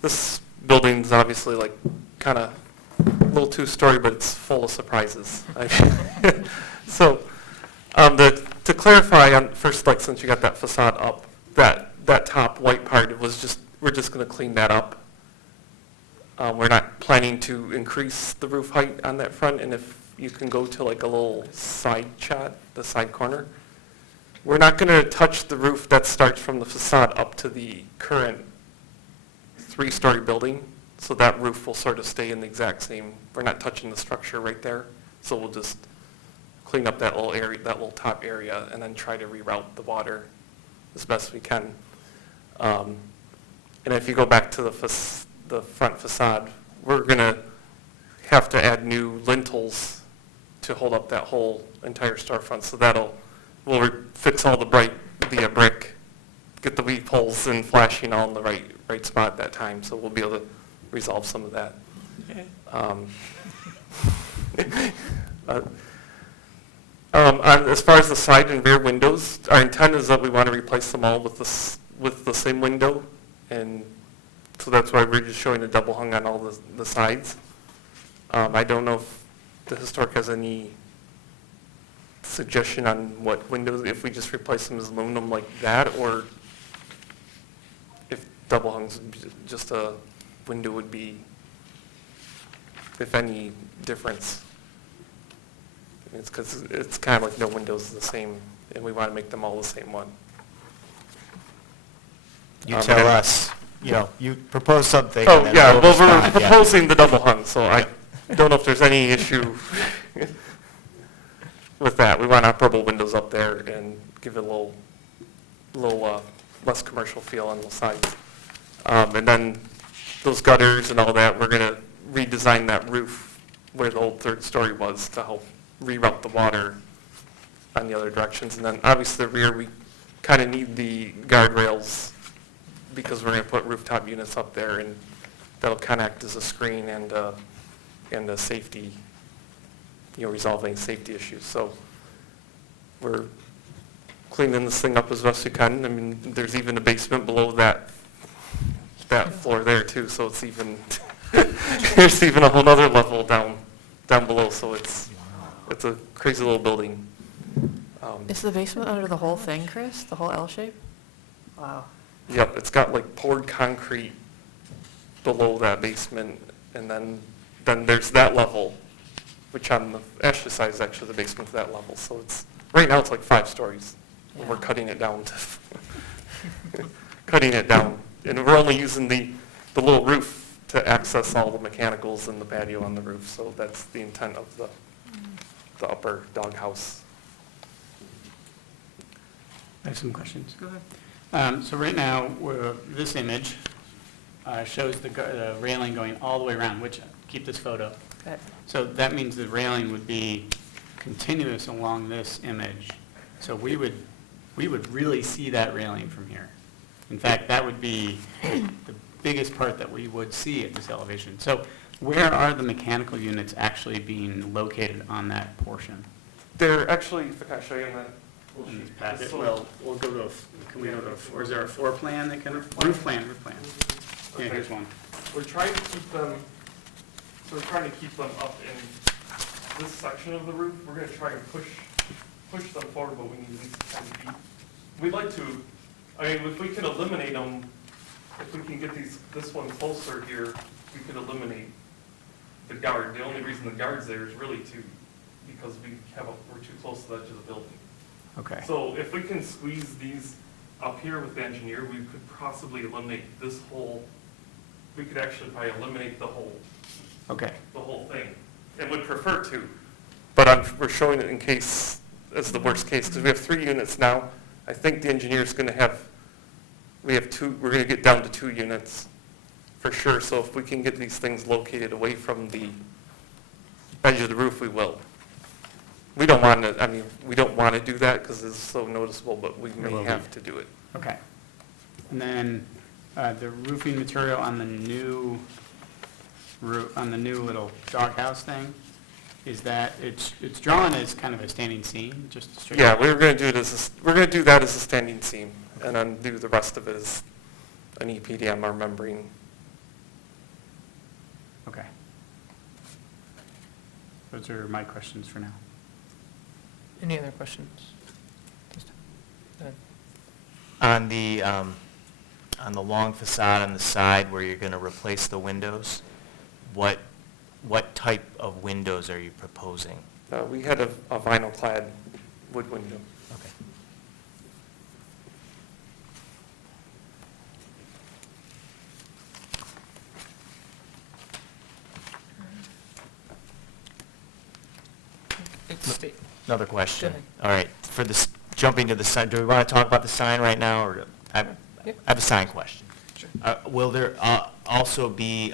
This building's obviously like kind of a little two-story, but it's full of surprises. So, to clarify, first, like since you got that facade up, that top white part, we're just going to clean that up. We're not planning to increase the roof height on that front, and if you can go to like a little side shot, the side corner, we're not going to touch the roof that starts from the facade up to the current 3-story building, so that roof will sort of stay in the exact same, we're not touching the structure right there, so we'll just clean up that little area, that little top area, and then try to reroute the water as best we can. And if you go back to the front facade, we're going to have to add new lintels to hold up that whole entire storefront, so we'll fix all the bright via brick, get the weave poles and flashing all in the right spot at that time, so we'll be able to resolve some of that. As far as the side and rear windows, our intent is that we want to replace them all with the same window, and so that's why we're just showing a double hung on all the sides. I don't know if the historic has any suggestion on what windows, if we just replace them as aluminum like that, or if double hungs, just a window would be, if any, difference. It's because it's kind of like no windows the same, and we want to make them all the same one. You tell us, you propose something. Oh, and then yeah, we'll well, we're respond, yeah. proposing the double hung, so I don't know if there's any issue with that. We want operable windows up there and give it a little less commercial feel on the sides. And then those gutters and all that, we're going to redesign that roof where the old 3rd story was to help reroute the water on the other directions. And then obviously the rear, we kind of need the guardrails because we're going to put rooftop units up there, and that'll kind of act as a screen and a safety, resolving safety issues. So we're cleaning this thing up as best we can. I mean, there's even a basement below that floor there too, so it's even there's even a whole other level down below. So it's a crazy little building. Is the basement under the whole thing, Chris? The whole L shape? Wow. Yep, it's got like poured concrete below that basement, and then there's that level, which on the Ashley side is actually the basement to that level. So right now it's like 5 stories, and we're cutting it down and we're only using the little roof to access all the mechanicals and the patio on the roof. So that's the intent of the upper doghouse. I have some questions. Go ahead. So right now, this image shows the railing going all the way around, which, keep this photo. Okay. So that means the railing would be continuous along this image. So we would really see that railing from here. In fact, that would be the biggest part that we would see at this elevation. So where are the mechanical units actually being located on that portion? They're actually, if I can show you in that. In this packet? Well, we'll go to, can we go to, or is there a floor plan that can, roof plan. Yeah, here's one. We're trying to keep them up in this section of the roof. We're going to try and push them forward, but we need at least 10 feet. We'd like to, if we could eliminate them, if we can get this one closer here, we could eliminate the guard. The only reason the guard's there is really because we're too close to the edge of the building. Okay. So if we can squeeze these up here with the engineer, we could possibly eliminate this whole, we could actually probably eliminate the whole thing, and would prefer to. But we're showing it in case, as the worst case, because we have 3 units now. I think the engineer's going to have, we're going to get down to 2 units for sure. So if we can get these things located away from the edge of the roof, we will. We don't want to, I mean, we don't want to do that because it's so noticeable, but we may will be. have to do it. Okay. And then the roofing material on the new on the new little doghouse thing, is that it's drawn as kind of a standing seam, just straight? Yeah, we're going to do this, we're going to do that as a standing seam, and then do the rest of it as an EPDM or membrane. Okay. Those are my questions for now. Any other questions? Go ahead. On the long facade on the side where you're going to replace the windows, what type of windows are you proposing? We had a vinyl clad wood window. Okay. Another question. Go ahead. All right, for this, jumping to the sign, do we want to talk about the sign right now, or, I have a sign question. Sure. Will there also be,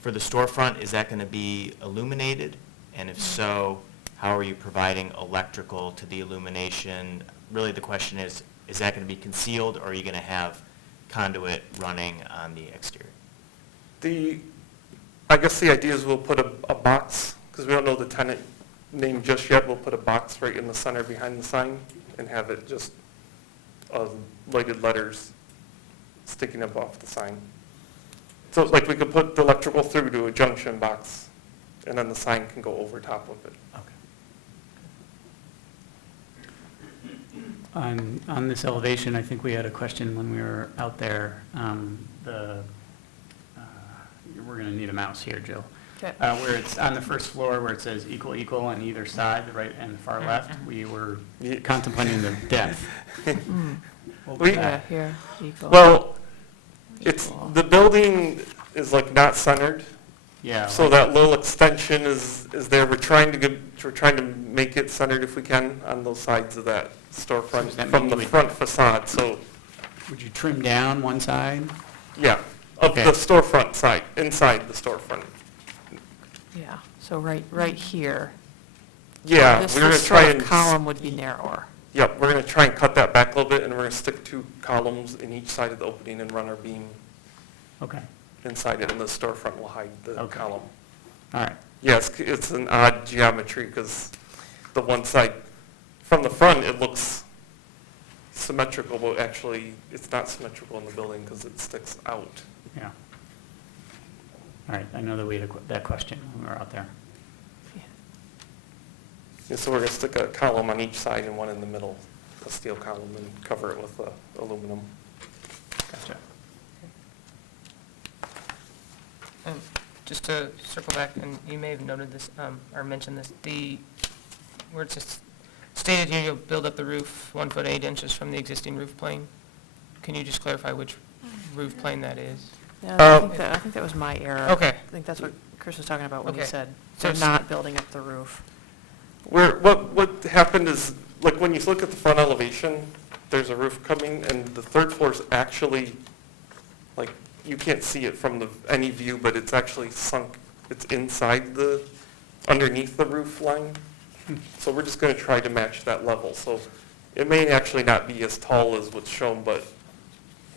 for the storefront, is that going to be illuminated? And if so, how are you providing electrical to the illumination? Really, the question is that going to be concealed, or are you going to have conduit running on the exterior? I guess the idea is we'll put a box, because we don't know the tenant name just yet. We'll put a box right in the center behind the sign and have it just lighted letters sticking up off the sign. So like we could put the electrical through to a junction box, and then the sign can go over top of it. Okay. On this elevation, I think we had a question when we were out there. We're going to need a mouse here, Jill. Okay. Where it's on the first floor, where it says equal, equal on either side, the right and the far left, we were contemplating the depth. What was that? Here, equal. Well, the building is like not centered. Yeah. So like- that little extension is there. We're trying to make it centered if we can on those sides of that storefront does that from mean the you would- front facade. So, Would you trim down one side? yeah, of Okay. the storefront side, inside the storefront. Yeah, so right here. Yeah, This we're going to this try sort of and, column would be narrower. yep, we're going to try and cut that back a little bit, and we're going to stick 2 columns in each side of the opening and run our beam Okay, inside it, and the storefront will hide the Okay. column. all right. Yes, it's an odd geometry because the one side, from the front, it looks symmetrical, but actually, it's not symmetrical in the building because it sticks out. Yeah. All right, I know that we had that question when we were out there. And so we're going to stick a column on each side and one in the middle, a steel column, and cover it with aluminum. Gotcha. Just to circle back, and you may have noted this, or mentioned this, where it says, stated here, you'll build up the roof 1 foot 8 inches from the existing roof plane. Can you just clarify which roof plane that is? Yeah, I think that was my error. Okay. I think that's what Chris was talking about when he Okay. said, So they're not building up the roof. What happened is, like when you look at the front elevation, there's a roof coming, and the 3rd floor is actually, like, you can't see it from any view, but it's actually sunk, it's inside underneath the roof line. So we're just going to try to match that level. So it may actually not be as tall as what's shown, but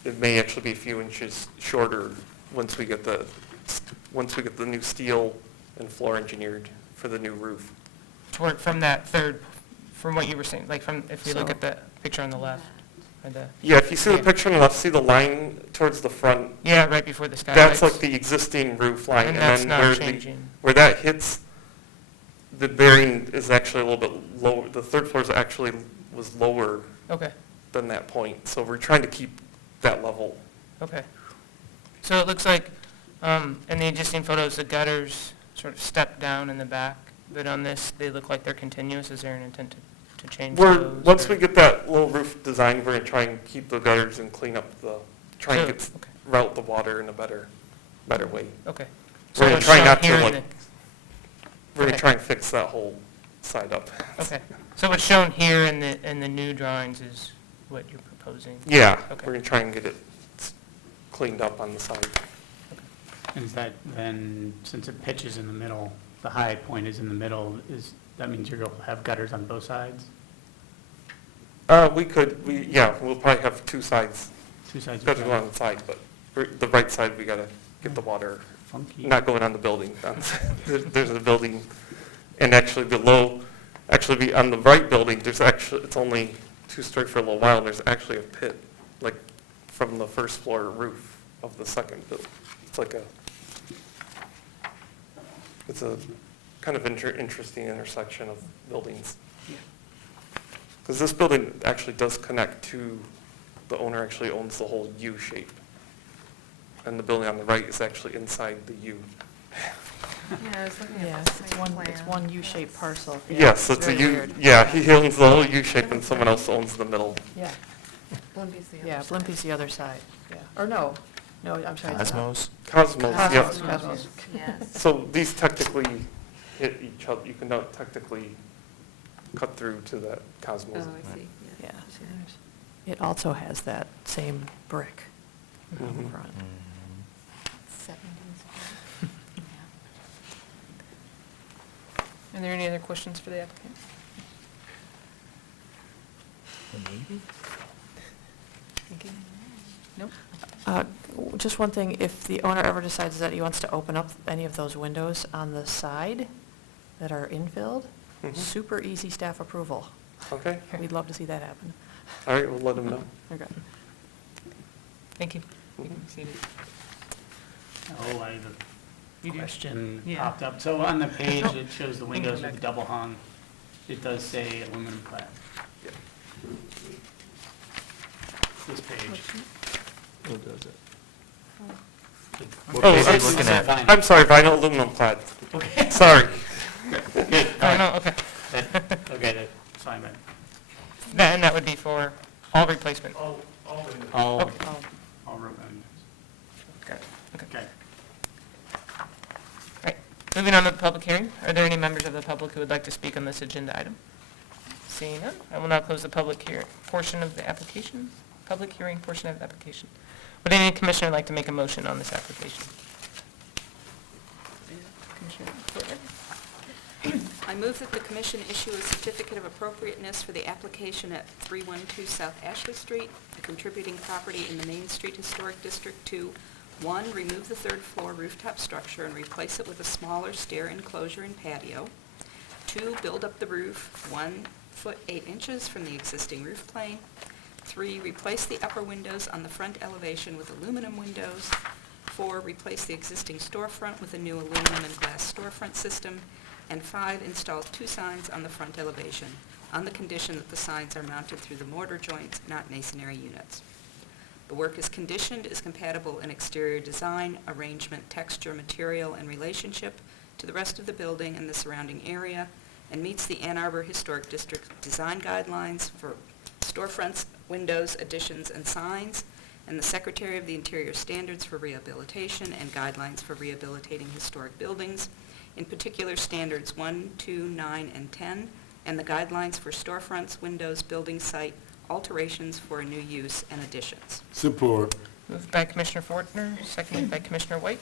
it may actually be a few inches shorter once we get the new steel and floor engineered for the new roof. From that from what you were saying, like if we look So- at the picture on the left, or Yeah, if you see the Yeah. picture on the left, see the line towards the front? yeah, right before the skylights. That's like the existing roof line. And that's then not changing. where that hits, the bearing is actually a little bit lower. The 3rd floor was lower Okay, than that point. So we're trying to keep that level. okay. So it looks like, in the existing photos, the gutters sort of step down in the back, but on this, they look like they're continuous. Is there an intent to change those? Once or- we get that little roof design, we're going to try and keep the gutters and clean up try and So- okay. route the water in a better way. Okay. We're So going what's to try shown not here to in we're going okay. to try and fix that whole side up. Okay, so what's shown here in the new drawings is what you're proposing? Yeah, Okay. we're going to try and get it cleaned up on the side. And is that then, since it pitches in the middle, the high point is in the middle, that means you're going to have gutters on both sides? We'll probably have two sides, Two sides? gutters on the side, but for the right side, we gotta get the water Funky. not going on the building. There's a building, and actually below, on the right building, it's only two-story for a little while, and there's actually a pit, like, from the first floor roof of the second building. It's a kind of interesting intersection of buildings. Because this building actually does connect to, the owner actually owns the whole U shape. And the building on the right is actually inside the U. Yeah, I was looking Yeah, at the it's same one, plan. it's one U-shaped parcel. Yeah, Yes, it's a very U, weird. yeah, he owns the whole U shape and someone else owns the middle. Yeah, Blimpie's the other yeah, side. Blimpie's the other side, yeah. Or no, I'm sorry. it's not. Cosmos? Cosmos, Cosmos, yeah. Cosmos. Yes. So these technically hit each other, you cannot technically cut through to that Oh, Cosmos. I see. Yeah, see, it also has that same brick on the Mhm. front. 70s. Are there any other questions for the applicant? Maybe? Nope. Just one thing, if the owner ever decides that he wants to open up any of those windows on the side that are infilled, Mhm. super easy staff approval. Okay, We'd love to see that happen. all right, we'll let him know. Okay. Thank you. You can be seated. Oh, I have You a do? question Yeah. popped up. So on the page, it shows the can windows come with back. double hung. It does say aluminum clad. This page. Who does it? What Oh, page I'm are you looking at? Fine. I'm sorry, vinyl aluminum clad. Okay. Sorry. Good. Oh, no, okay. Okay, that's fine, then. And that would be for all replacement? All Okay. road windows. Got it. Okay. Okay. Right. Moving on to the public hearing. Are there any members of the public who would like to speak on this agenda item? Seeing none, I will now close the public hearing portion of the application. Public hearing portion of the application. Would any commissioner like to make a motion on this application? Commissioner Portner? I move that the commission issue a certificate of appropriateness for the application at 312 South Ashley Street, a contributing property in the Main Street Historic District to, 1, remove the third floor rooftop structure and replace it with a smaller stair enclosure and patio. 2, build up the roof 1 foot 8 inches from the existing roof plane. 3, replace the upper windows on the front elevation with aluminum windows. 4, replace the existing storefront with a new aluminum and glass storefront system. And 5, install 2 signs on the front elevation, on the condition that the signs are mounted through the mortar joints, not masonry units. The work is conditioned is compatible in exterior design, arrangement, texture, material, and relationship to the rest of the building and the surrounding area, and meets the Ann Arbor Historic District design guidelines for storefronts, windows, additions, and signs, and the Secretary of the Interior standards for rehabilitation and guidelines for rehabilitating historic buildings, in particular standards 1, 2, 9, and 10, and the guidelines for storefronts, windows, building site, alterations for a new use, and additions. Support. Moved by Commissioner Fortner, seconded by Commissioner White.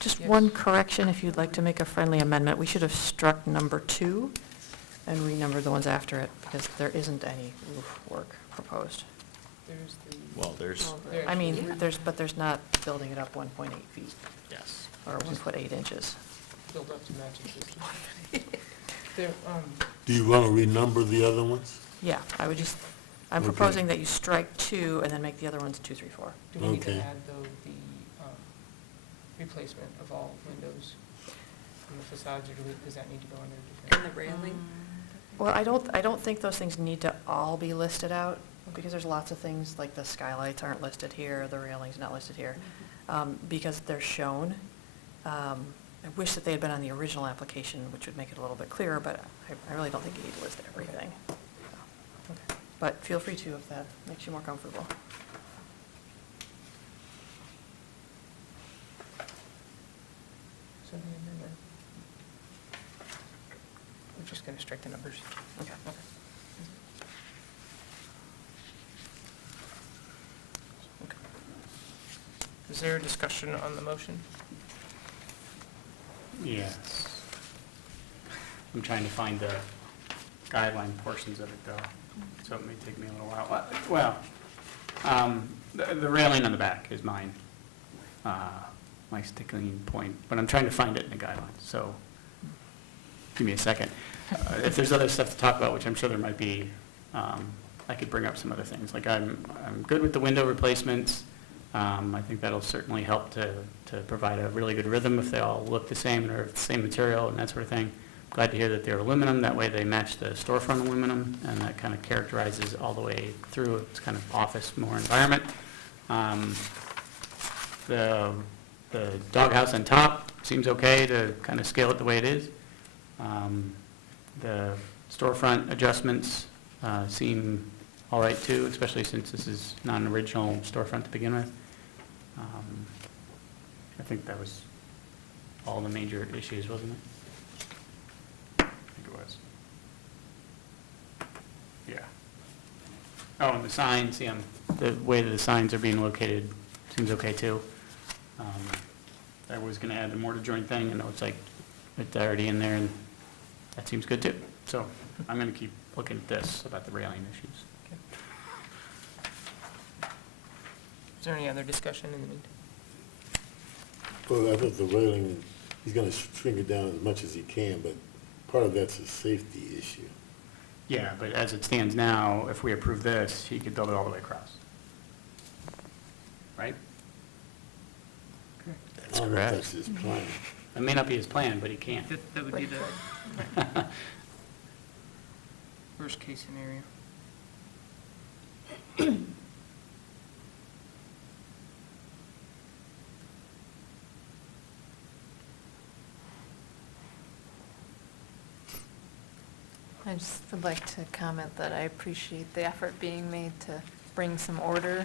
Just Yes. one correction, if you'd like to make a friendly amendment, we should have struck number 2 and renumbered the ones after it, because there isn't any roof work proposed. There's the... Well, there's, I mean, there's not building it up 1.8 feet, yes. or 1 foot 8 inches. Build up to match existing. There, Do you want to renumber the other ones? Yeah, I'm Okay. proposing that you strike 2 and then make the other ones 2, 3, 4. do we need to Okay. add, though, the replacement of all windows in the facades, or does that need to go under different? And the railing? Well, I don't think those things need to all be listed out, because there's lots of things, like the skylights aren't listed here, the railing's not listed here, because they're shown. I wish that they had been on the original application, which would make it a little bit clearer, but I really don't think you need to list everything. Okay. But feel free to if that makes you more comfortable. So the amendment. We're just going to strike the numbers. Okay. Okay. Is there a discussion on the motion? Yes. I'm trying to find the guideline portions of it, though, so it may take me a little while. Well, the railing on the back is mine, my sticking point, but I'm trying to find it in the guidelines, so give me a second. If there's other stuff to talk about, which I'm sure there might be, I could bring up some other things. Like I'm good with the window replacements. I think that'll certainly help to provide a really good rhythm if they all look the same and are the same material and that sort of thing. Glad to hear that they're aluminum. That way they match the storefront aluminum, and that kind of characterizes all the way through. It's kind of office, more environment. The doghouse on top seems okay to kind of scale it the way it is. The storefront adjustments seem all right too, especially since this is not an original storefront to begin with. I think that was all the major issues, wasn't it? I think it was. Yeah. Oh, and the signs, yeah, the way that the signs are being located seems okay too. I was going to add the mortar joint thing, and it looks like it's already in there, and that seems good too. So I'm going to keep looking at this about the railing issues. Is there any other discussion in the meantime? Well, I think the railing, he's gonna shrink it down as much as he can, but part of that's a safety issue. Yeah, but as it stands now, if we approve this, he could build it all the way across. Right? I don't know if that's his plan. That may not be his plan, but he can. That would be the worst case scenario. I just would like to comment that I appreciate the effort being made to bring some order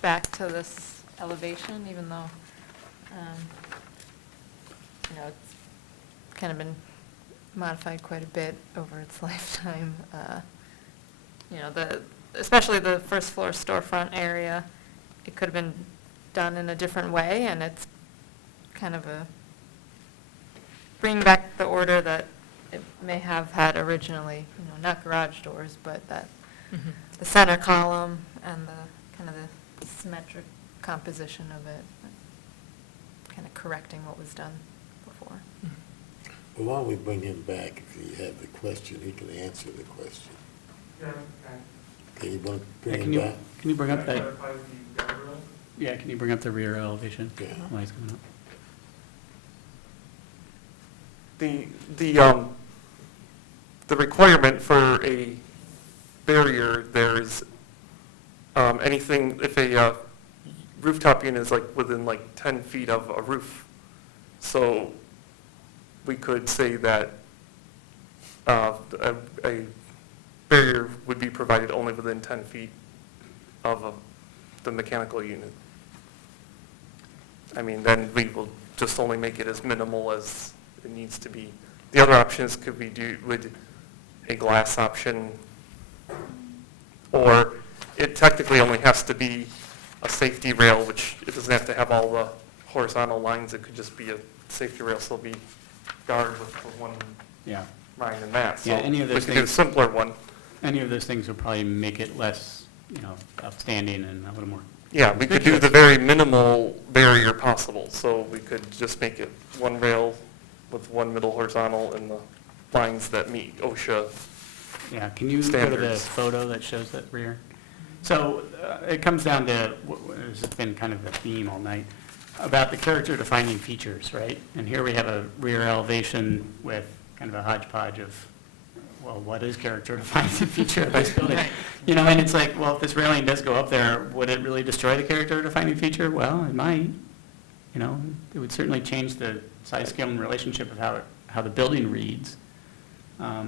back to this elevation, even though, it's kind of been modified quite a bit over its lifetime. Especially the first floor storefront area, it could have been done in a different way, and it's kind of bringing back the order that it may have had originally, not garage doors, but that the center column and the kind of the symmetric composition of it, kind of correcting what was done before. Well, why don't we bring him back if you have the question, he can answer the question. Okay, you want to bring him back? Can you bring up that? Yeah, can you bring up the rear elevation? Yeah. While he's coming up. The requirement for a barrier there is anything, if a rooftop unit is within 10 feet of a roof. So we could say that a barrier would be provided only within 10 feet of the mechanical unit. I mean, then we will just only make it as minimal as it needs to be. The other options could be with a glass option, or it technically only has to be a safety rail, which it doesn't have to have all the horizontal lines. It could just be a safety rail, so it'll be guarded with one Yeah. line and that. So Yeah, any of those we could do a things- simpler one. Any of those things will probably make it less, outstanding and a little more. Yeah, we could do the very minimal barrier possible. So we could just make it one rail with one middle horizontal and the lines that meet OSHA. Yeah, can you go to the Standards. photo that shows that rear? So it comes down to, this has been kind of the theme all night, about the character defining features, right? And here we have a rear elevation with kind of a hodgepodge of, well, what is character defining feature of this building? And it's like, well, if this railing does go up there, would it really destroy the character defining feature? Well, it might. It would certainly change the size, scale, and relationship of how the building reads. I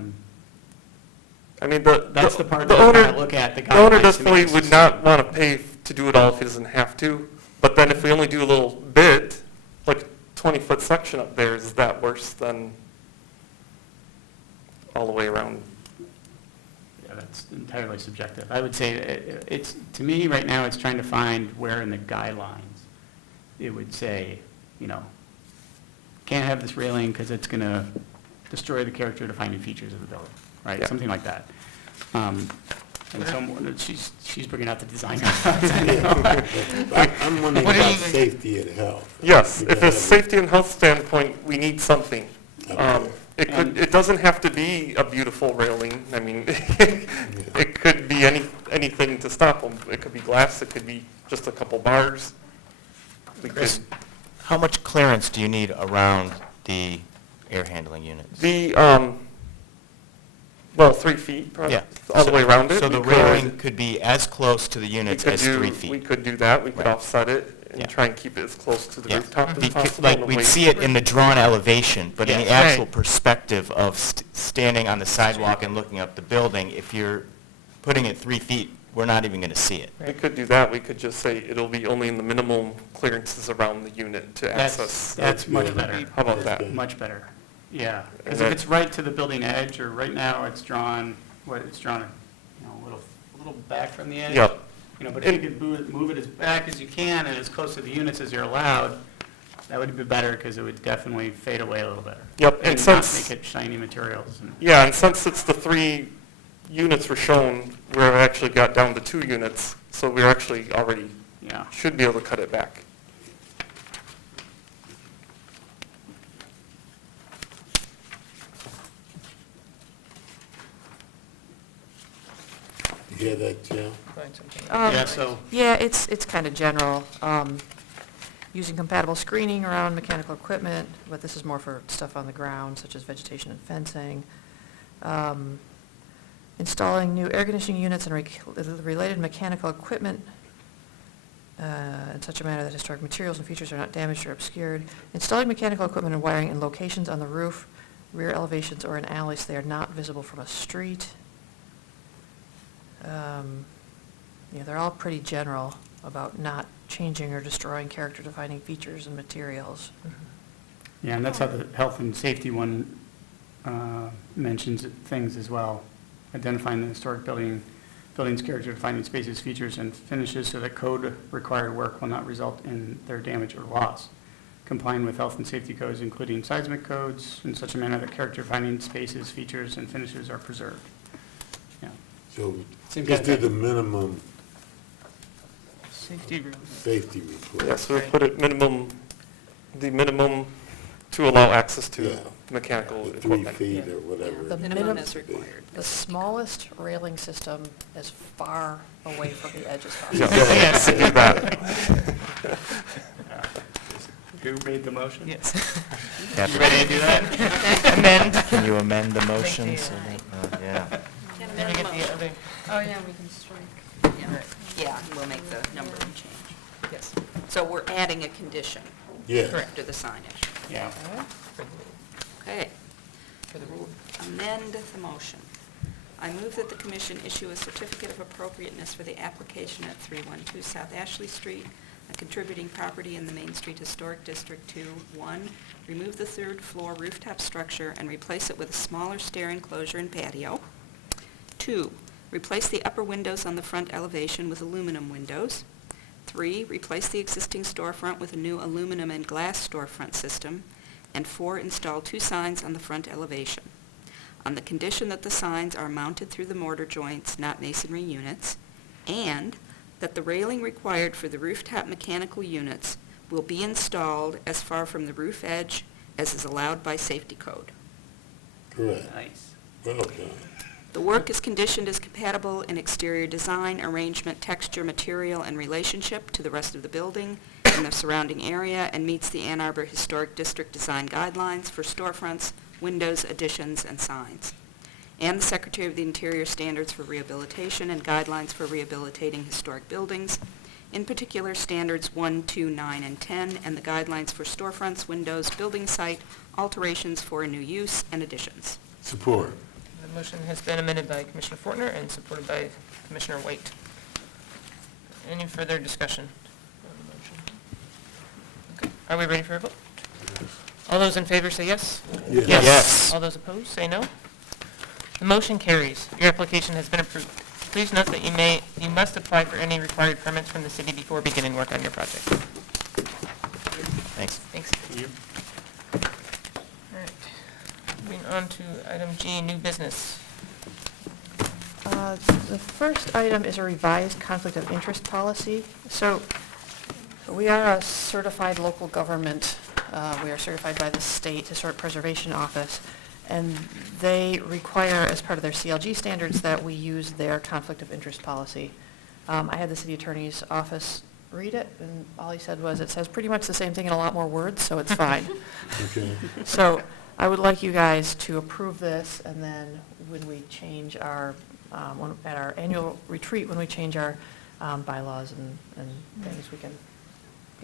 mean, That's the part the that I owner, wanna look at, the the owner guidelines to make definitely it would succinct. not want to pay to do it all if he doesn't have to. But then if we only do a little bit, like 20-foot section up there, is that worse than all the way around? Yeah, that's entirely subjective. I would say it's, to me, right now, it's trying to find where in the guidelines it would say, can't have this railing because it's going to destroy the character-defining features of the building, right? Yeah. Something like that. And someone, she's bringing out the design. I'm wondering What do you about think? safety and health. Yes, We if gotta it's have safety and health standpoint, we need something. Okay. It doesn't have to be a beautiful railing. I mean, it could be anything to stop them. It could be glass, it could be just a couple bars. We could, Chris, how much clearance do you need around the air handling units? well, 3 feet, probably, Yeah. all the way around it. So the We could- railing could be as close to the we units could as do- 3 We feet? could do that. We could Right. offset it Yeah. and try and keep it as close to the Yeah. rooftop as Beca- possible. Like, in a we'd way- see it in the drawn elevation, but in the Yeah. actual Right. perspective of standing on the sidewalk and looking up the building, if you're putting it 3 feet, we're not even going to see it. We could do that. We could just say it'll be only in the minimum clearances around the unit to access. That's much better. How about that? Much better. Yeah, because And if then- it's right to the building edge, or right now it's drawn, a little back from the edge. Yep. But if you could move it as back as you can and as close to the units as you're allowed, that would be better, because it would definitely fade away a little better. Yep, and not since- make it shiny materials. Yeah, and since it's the 3 units were shown, we've actually got down to 2 units, so we're actually already, Yeah. should be able to cut it back. You hear that, Jim? Find something. Yeah, so, Yeah, it's kind of general. Using compatible screening around mechanical equipment, but this is more for stuff on the ground, such as vegetation and fencing. Installing new air conditioning units and related mechanical equipment in such a manner that historic materials and features are not damaged or obscured. Installing mechanical equipment and wiring in locations on the roof, rear elevations, or in alleys so they are not visible from a street. Yeah, they're all pretty general about not changing or destroying character-defining features and materials. yeah, and that's how the health and safety one mentions things as well. Identifying the historic building's character-defining spaces, features, and finishes so that code-required work will not result in their damage or loss. Complying with health and safety codes, including seismic codes, in such a manner that character-defining spaces, features, and finishes are preserved. Yeah. So Same just kind do of the minimum Safety rules. safety requirement. Yeah, so we put it the minimum to allow access to Yeah. mechanical The 3 equipment. feet or whatever. The Minimum minimum- is required. The smallest railing system as far away from the edge as Yeah, possible. yes, do that. Who made the motion? Yes. You ready to do that? Amend. Can you amend the motion? you. so that- yeah. Can Then we amend the get the motion. other, Oh, yeah, we can strike. Yeah, we'll make the numbering change. yes. So we're adding a condition Yeah. to the signage. Yeah. Okay. For the rule. Amend the motion. I move that the commission issue a certificate of appropriateness for the application at 312 South Ashley Street, a contributing property in the Main Street Historic District to, 1, remove the third floor rooftop structure and replace it with a smaller stair enclosure and patio. 2, replace the upper windows on the front elevation with aluminum windows. 3, replace the existing storefront with a new aluminum and glass storefront system. And 4, install 2 signs on the front elevation. On the condition that the signs are mounted through the mortar joints, not masonry units, and that the railing required for the rooftop mechanical units will be installed as far from the roof edge as is allowed by safety code. Correct. Nice. Well done. The work is conditioned as compatible in exterior design, arrangement, texture, material, and relationship to the rest of the building and the surrounding area, and meets the Ann Arbor Historic District design guidelines for storefronts, windows, additions, and signs, and the Secretary of the Interior standards for rehabilitation and guidelines for rehabilitating historic buildings, in particular standards 1, 2, 9, and 10, and the guidelines for storefronts, windows, building site, alterations for a new use, and additions. Support. The motion has been amended by Commissioner Fortner and supported by Commissioner White. Any further discussion on the motion? Okay, are we ready for a vote? All those in favor say yes? Yes. Yes. All those opposed, say no. The motion carries. Your application has been approved. Please note that you must apply for any required permits from the city before beginning work on your project. Thanks. Thanks. You- All right. Moving on to item G, new business. The first item is a revised conflict of interest policy. So we are a certified local government. We are certified by the State Historic Preservation Office, and they require, as part of their CLG standards, that we use their conflict of interest policy. I had the city attorney's office read it, and all he said was, it says pretty much the same thing in a lot more words, so it's fine. Okay. So I would like you guys to approve this, and then when we change our, at our annual retreat, when we change our bylaws and things, we can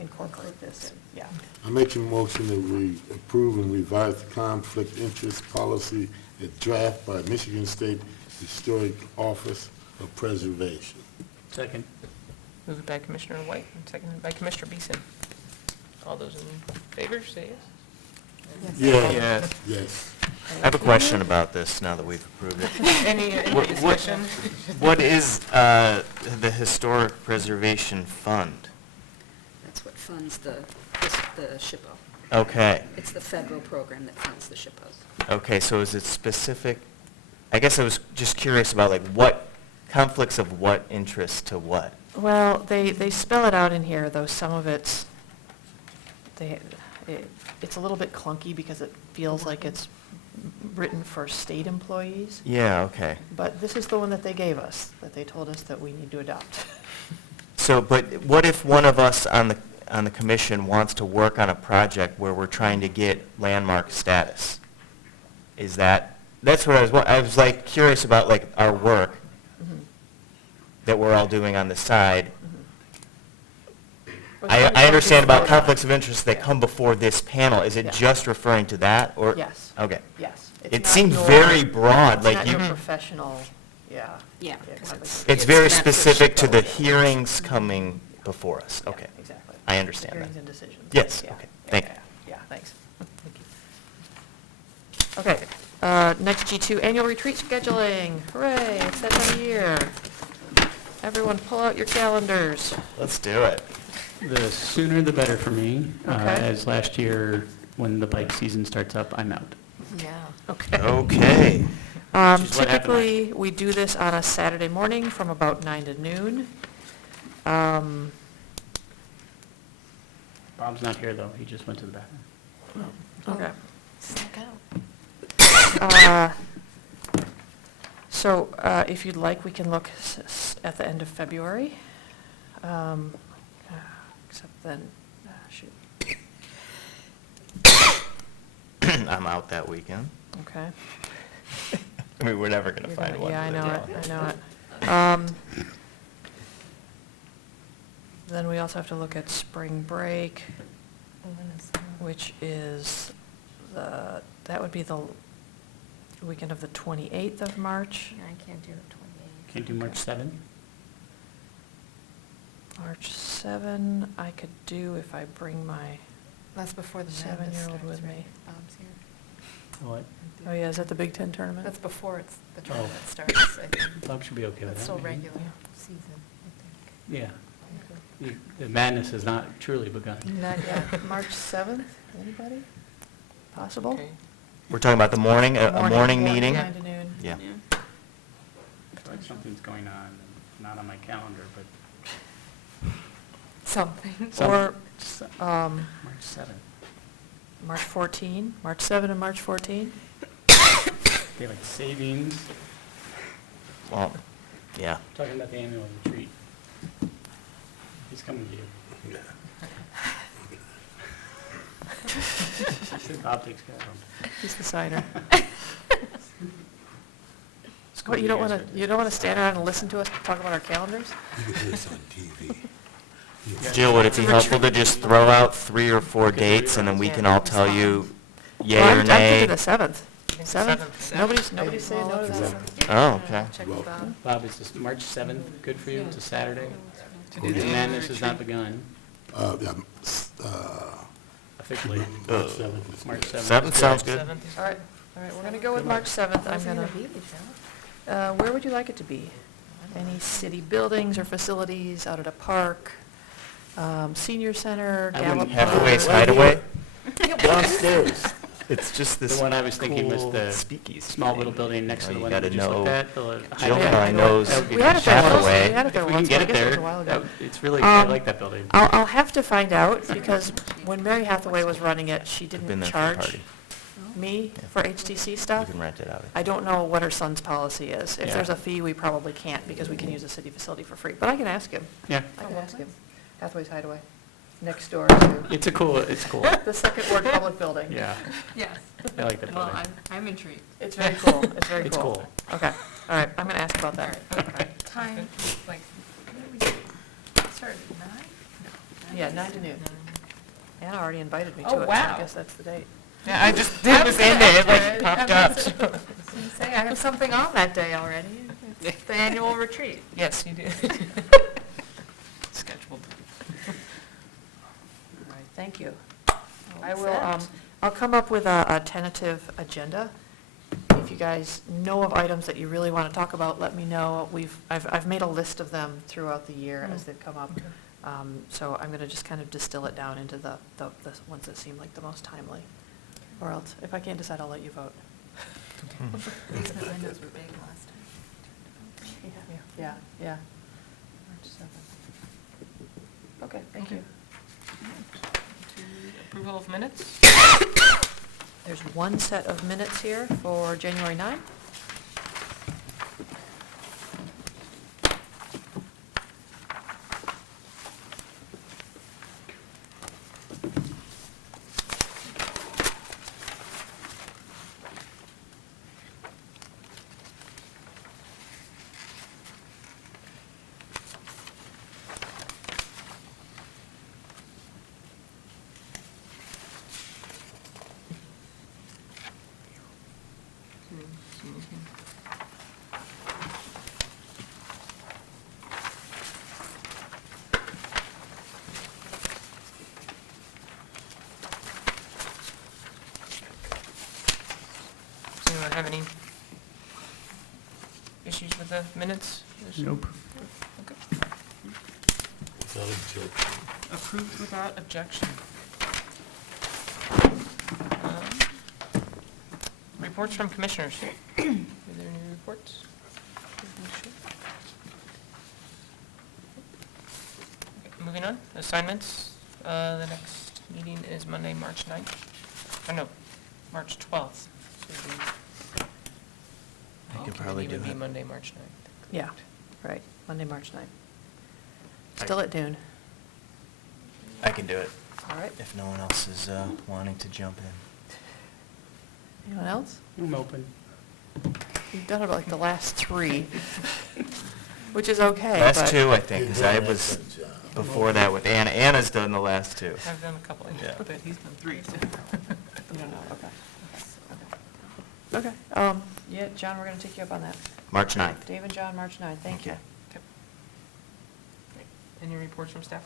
incorporate this. Yeah. I make a motion that we approve and revise the conflict interest policy as draft by Michigan State Historic Office of Preservation. Second. Moved by Commissioner White and seconded by Commissioner Beeson. All those in favor, say yes. Yeah. Yes. Yes. I have a question about this now that we've approved it. Any What- discussion? What is the Historic Preservation Fund? That's what funds the SHPO. Okay, It's the federal program that funds the SHPOs. okay, so is it specific? I guess I was just curious about like what conflicts of what interest to what? Well, they spell it out in here, though some of it's a little bit clunky because it feels like it's written for state employees. Yeah, okay. But this is the one that they gave us, that they told us that we need to adopt. So, but what if one of us on the commission wants to work on a project where we're trying to get landmark status? Is that's what I was like curious about, like our work Mhm. that we're all doing on the side. But I sometimes understand before about that. conflicts of interest that Yeah. come before this panel. Is it Yeah. just referring to that, or? Yes. Okay. Yes. It's It not seemed your- very broad, it's like not you. your professional, yeah. Yeah, conflict. 'cause It's very meant for specific to the SHPO. hearings coming before us. Yeah, Okay. exactly. I understand Hearings that. and decisions. Yes, Yeah, okay. yeah, Thank yeah, you. Yeah, thanks. Okay, next G2, annual retreat scheduling. Hooray, it's that time of year. Everyone pull out your calendars. Let's do it. The sooner the better for me. Okay. As last year, when the bike season starts up, I'm out. Yeah. Okay. Okay. Which is what happened Typically, we do this on a Saturday morning from about 9 to noon. Bob's not here, though. He just went to the bathroom. Okay. Snuck out. So if you'd like, we can look at the end of February. Except then, shoot, I'm out that weekend. okay. I mean, we're never going to You're find gonna- one. Yeah, I but know it, I know it. Then we also have to look at spring break, which is that would be the weekend of the 28th of March. I can't do the 28th. Can't do March 7th? March 7, I could do if I bring my, That's before the 7-year-old with me. Bob's here. What? oh yeah, is that the Big Ten tournament? That's before the Oh. tournament starts, I think. Bob should be okay with that. That's still maybe. regular season, I think. Yeah. The madness has not truly begun. Not yet. March 7th, anybody? Possible? Okay. We're talking about the morning, a morning meeting? 9 to noon. Yeah. I feel like something's going on, not on my calendar, but Something. Or March 7th. March 14, March 7 and March 14? Daylight savings, Well, yeah. talking about the annual retreat. He's coming to you. He said Bob takes care of him. He's the signer. School What, you don't guys want are- to, you don't want to stand around and listen to us talk about our calendars? You can do this on TV. Jill, would it be helpful to just throw out 3 or 4 dates, and then we can all tell you yay Well, or I'm thinking nay? the 7th. think 7th? 7th. Nobody's saying no to that. Oh, okay. Check with Bob. Bob, is this March 7th good for you? It's a Saturday? To do the And madness has retreat. not begun Yeah, officially. March 7th. March 7th. 7th sounds good. 7th. All right, we're going to go with March 7th. I'm going to, where would you like it to be? Any city buildings or facilities, out at a park, senior center, I Gallup wouldn't- Park? Hathaway's Hideaway? Downstairs. It's just The this one I was thinking was cool the speakeasy small thing. little building next to Oh, the you one that we gotta just looked know. at. Jill Hideaway. probably knows That would be We had it there fantastic. once, we Hathaway. had it there If we once, can but I get it guess it was there, a while ago. it's really, I Um, like that building. I'll have to find out, because when Mary Hathaway was running it, she Been didn't there for a charge party. me Yeah. for HTC You stuff. can rent it out. I don't know what her son's policy is. If Yeah. there's a fee, we probably can't, because we can use the city facility for free. But I can ask him. Yeah, I can ask him. Hathaway's Hideaway, next door to it's cool. the Second Ward Public Building. Yeah, Yes. I like that Well, building. I'm intrigued. It's very cool, it's very It's cool. cool. Okay, all right, I'm gonna ask about that. Time, like, what did we say? Started at 9? No. Yeah, 9 to noon. Anna already invited me to it, Oh, so I wow. guess that's the date. Yeah, I just did this in there, it like popped up. I was gonna say, I have something on that day already. It's the annual retreat. Yes, you did. Scheduled. All right, thank you. I All will, set. I'll come up with a tentative agenda. If you guys know of items that you really want to talk about, let me know. I've made a list of them throughout the year as they've come up. So I'm going to just kind of distill it down into the ones that seem like the most timely. Or else, if I can't decide, I'll let you vote. These windows were big last time. Yeah. March 7th. Okay, thank you. Approval of minutes? There's one set of minutes here for January 9. Does anyone have any issues with the minutes? Nope. Okay. Without objection. Approved without objection. Reports from commissioners. Are there any reports? Okay, moving on, assignments. The next meeting is Monday, March 9th. Oh, no, March 12th. So the I fall can probably committee do would be it. Monday, March 9th. Yeah, right, Monday, March 9. Still at noon. I can do it, All right. if no one else is wanting to jump in. Anyone else? I'm open. You've done about like the last 3, which is okay, Last but- 2, I think, because I was before that with Anna. Anna's done the last 2. I've done a couple, Yeah. but he's done 3. You don't know, okay. Okay, yeah, John, we're gonna take you up on that. March 9th. Dave and John, March 9th, thank you. Okay. Any reports from staff?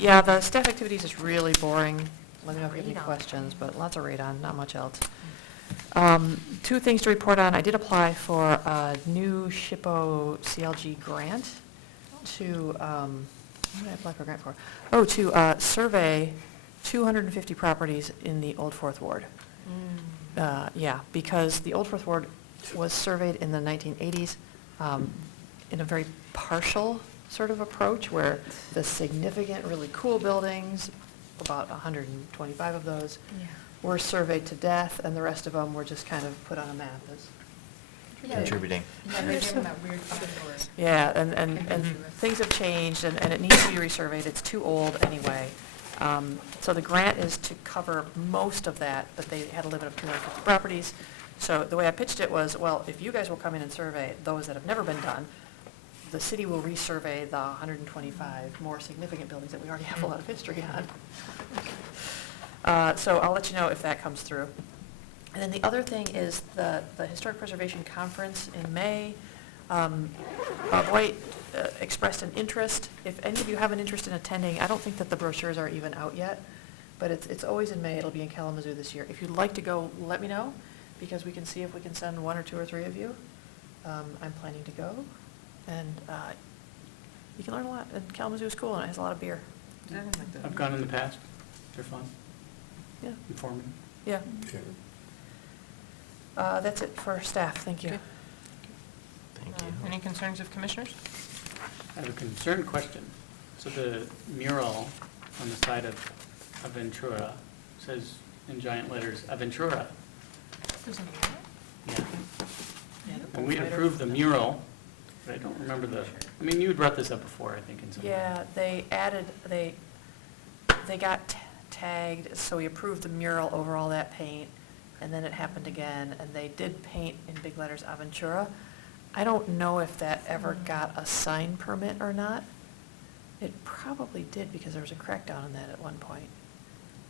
Yeah, the staff activities is really boring. Let me know if you have any questions, but lots of radon, not much else. 2 things to report on. I did apply for a new SHPO CLG grant to, what did I apply for a grant for? Oh, to survey 250 properties in the Old Fourth Ward. Yeah, because the Old Fourth Ward was surveyed in the 1980s in a very partial sort of approach, where the significant, really cool buildings, about 125 of those, were surveyed to death, and the rest of them were just kind of put on a map as. Contributing. Yeah, they gave them that weird category. Yeah, and things have changed, and it needs to be resurveyed. It's too old anyway. So the grant is to cover most of that, but they had a limit of 250 properties. So the way I pitched it was, well, if you guys will come in and survey those that have never been done, the city will resurvey the 125 more significant buildings that we already have a lot of history on. So I'll let you know if that comes through. And then the other thing is the Historic Preservation Conference in May. Bob White expressed an interest. If any of you have an interest in attending, I don't think that the brochures are even out yet, but it's always in May. It'll be in Kalamazoo this year. If you'd like to go, let me know, because we can see if we can send 1 or 2 or 3 of you. I'm planning to go, and you can learn a lot. And Kalamazoo is cool, and it has a lot of beer. I've gone in the past. They're fun, Yeah. informative. Yeah. Yeah. That's it for staff, thank you. Okay. Any concerns of commissioners? I have a concern question. So the mural on the side of Aventura says in giant letters, Aventura. Yeah. And we approved the mural, but I don't remember I mean, you had brought this up before, I think, in some. Yeah, they got tagged, so we approved the mural over all that paint, and then it happened again, and they did paint in big letters Aventura. I don't know if that ever got a sign permit or not. It probably did, because there was a crackdown on that at one point.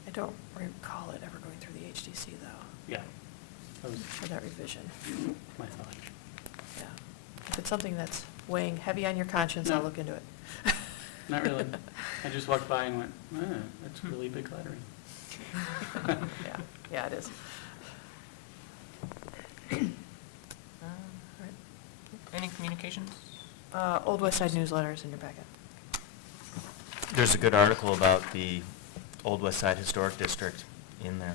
I don't recall it ever going through the HDC, though, Yeah, that was for that revision. my thought. Yeah. If it's something that's weighing heavy on your conscience, I'll No. look into it. Not really. I just walked by and went, that's really big lettering. Yeah, it is. Any communications? Old West Side newsletter is in your packet. There's a good article about the Old West Side Historic District in there.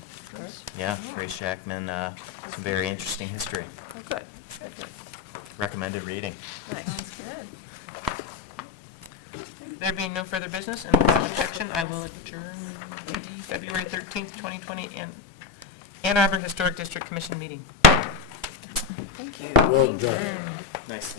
Yeah, Grace Jackman, some very interesting history. Oh, good, good, good. Recommended reading. Nice. Good. There being no further business and without objection, I will adjourn the February 13th, 2020 Ann Arbor Historic District Commission meeting. Thank you. Well done. Nice.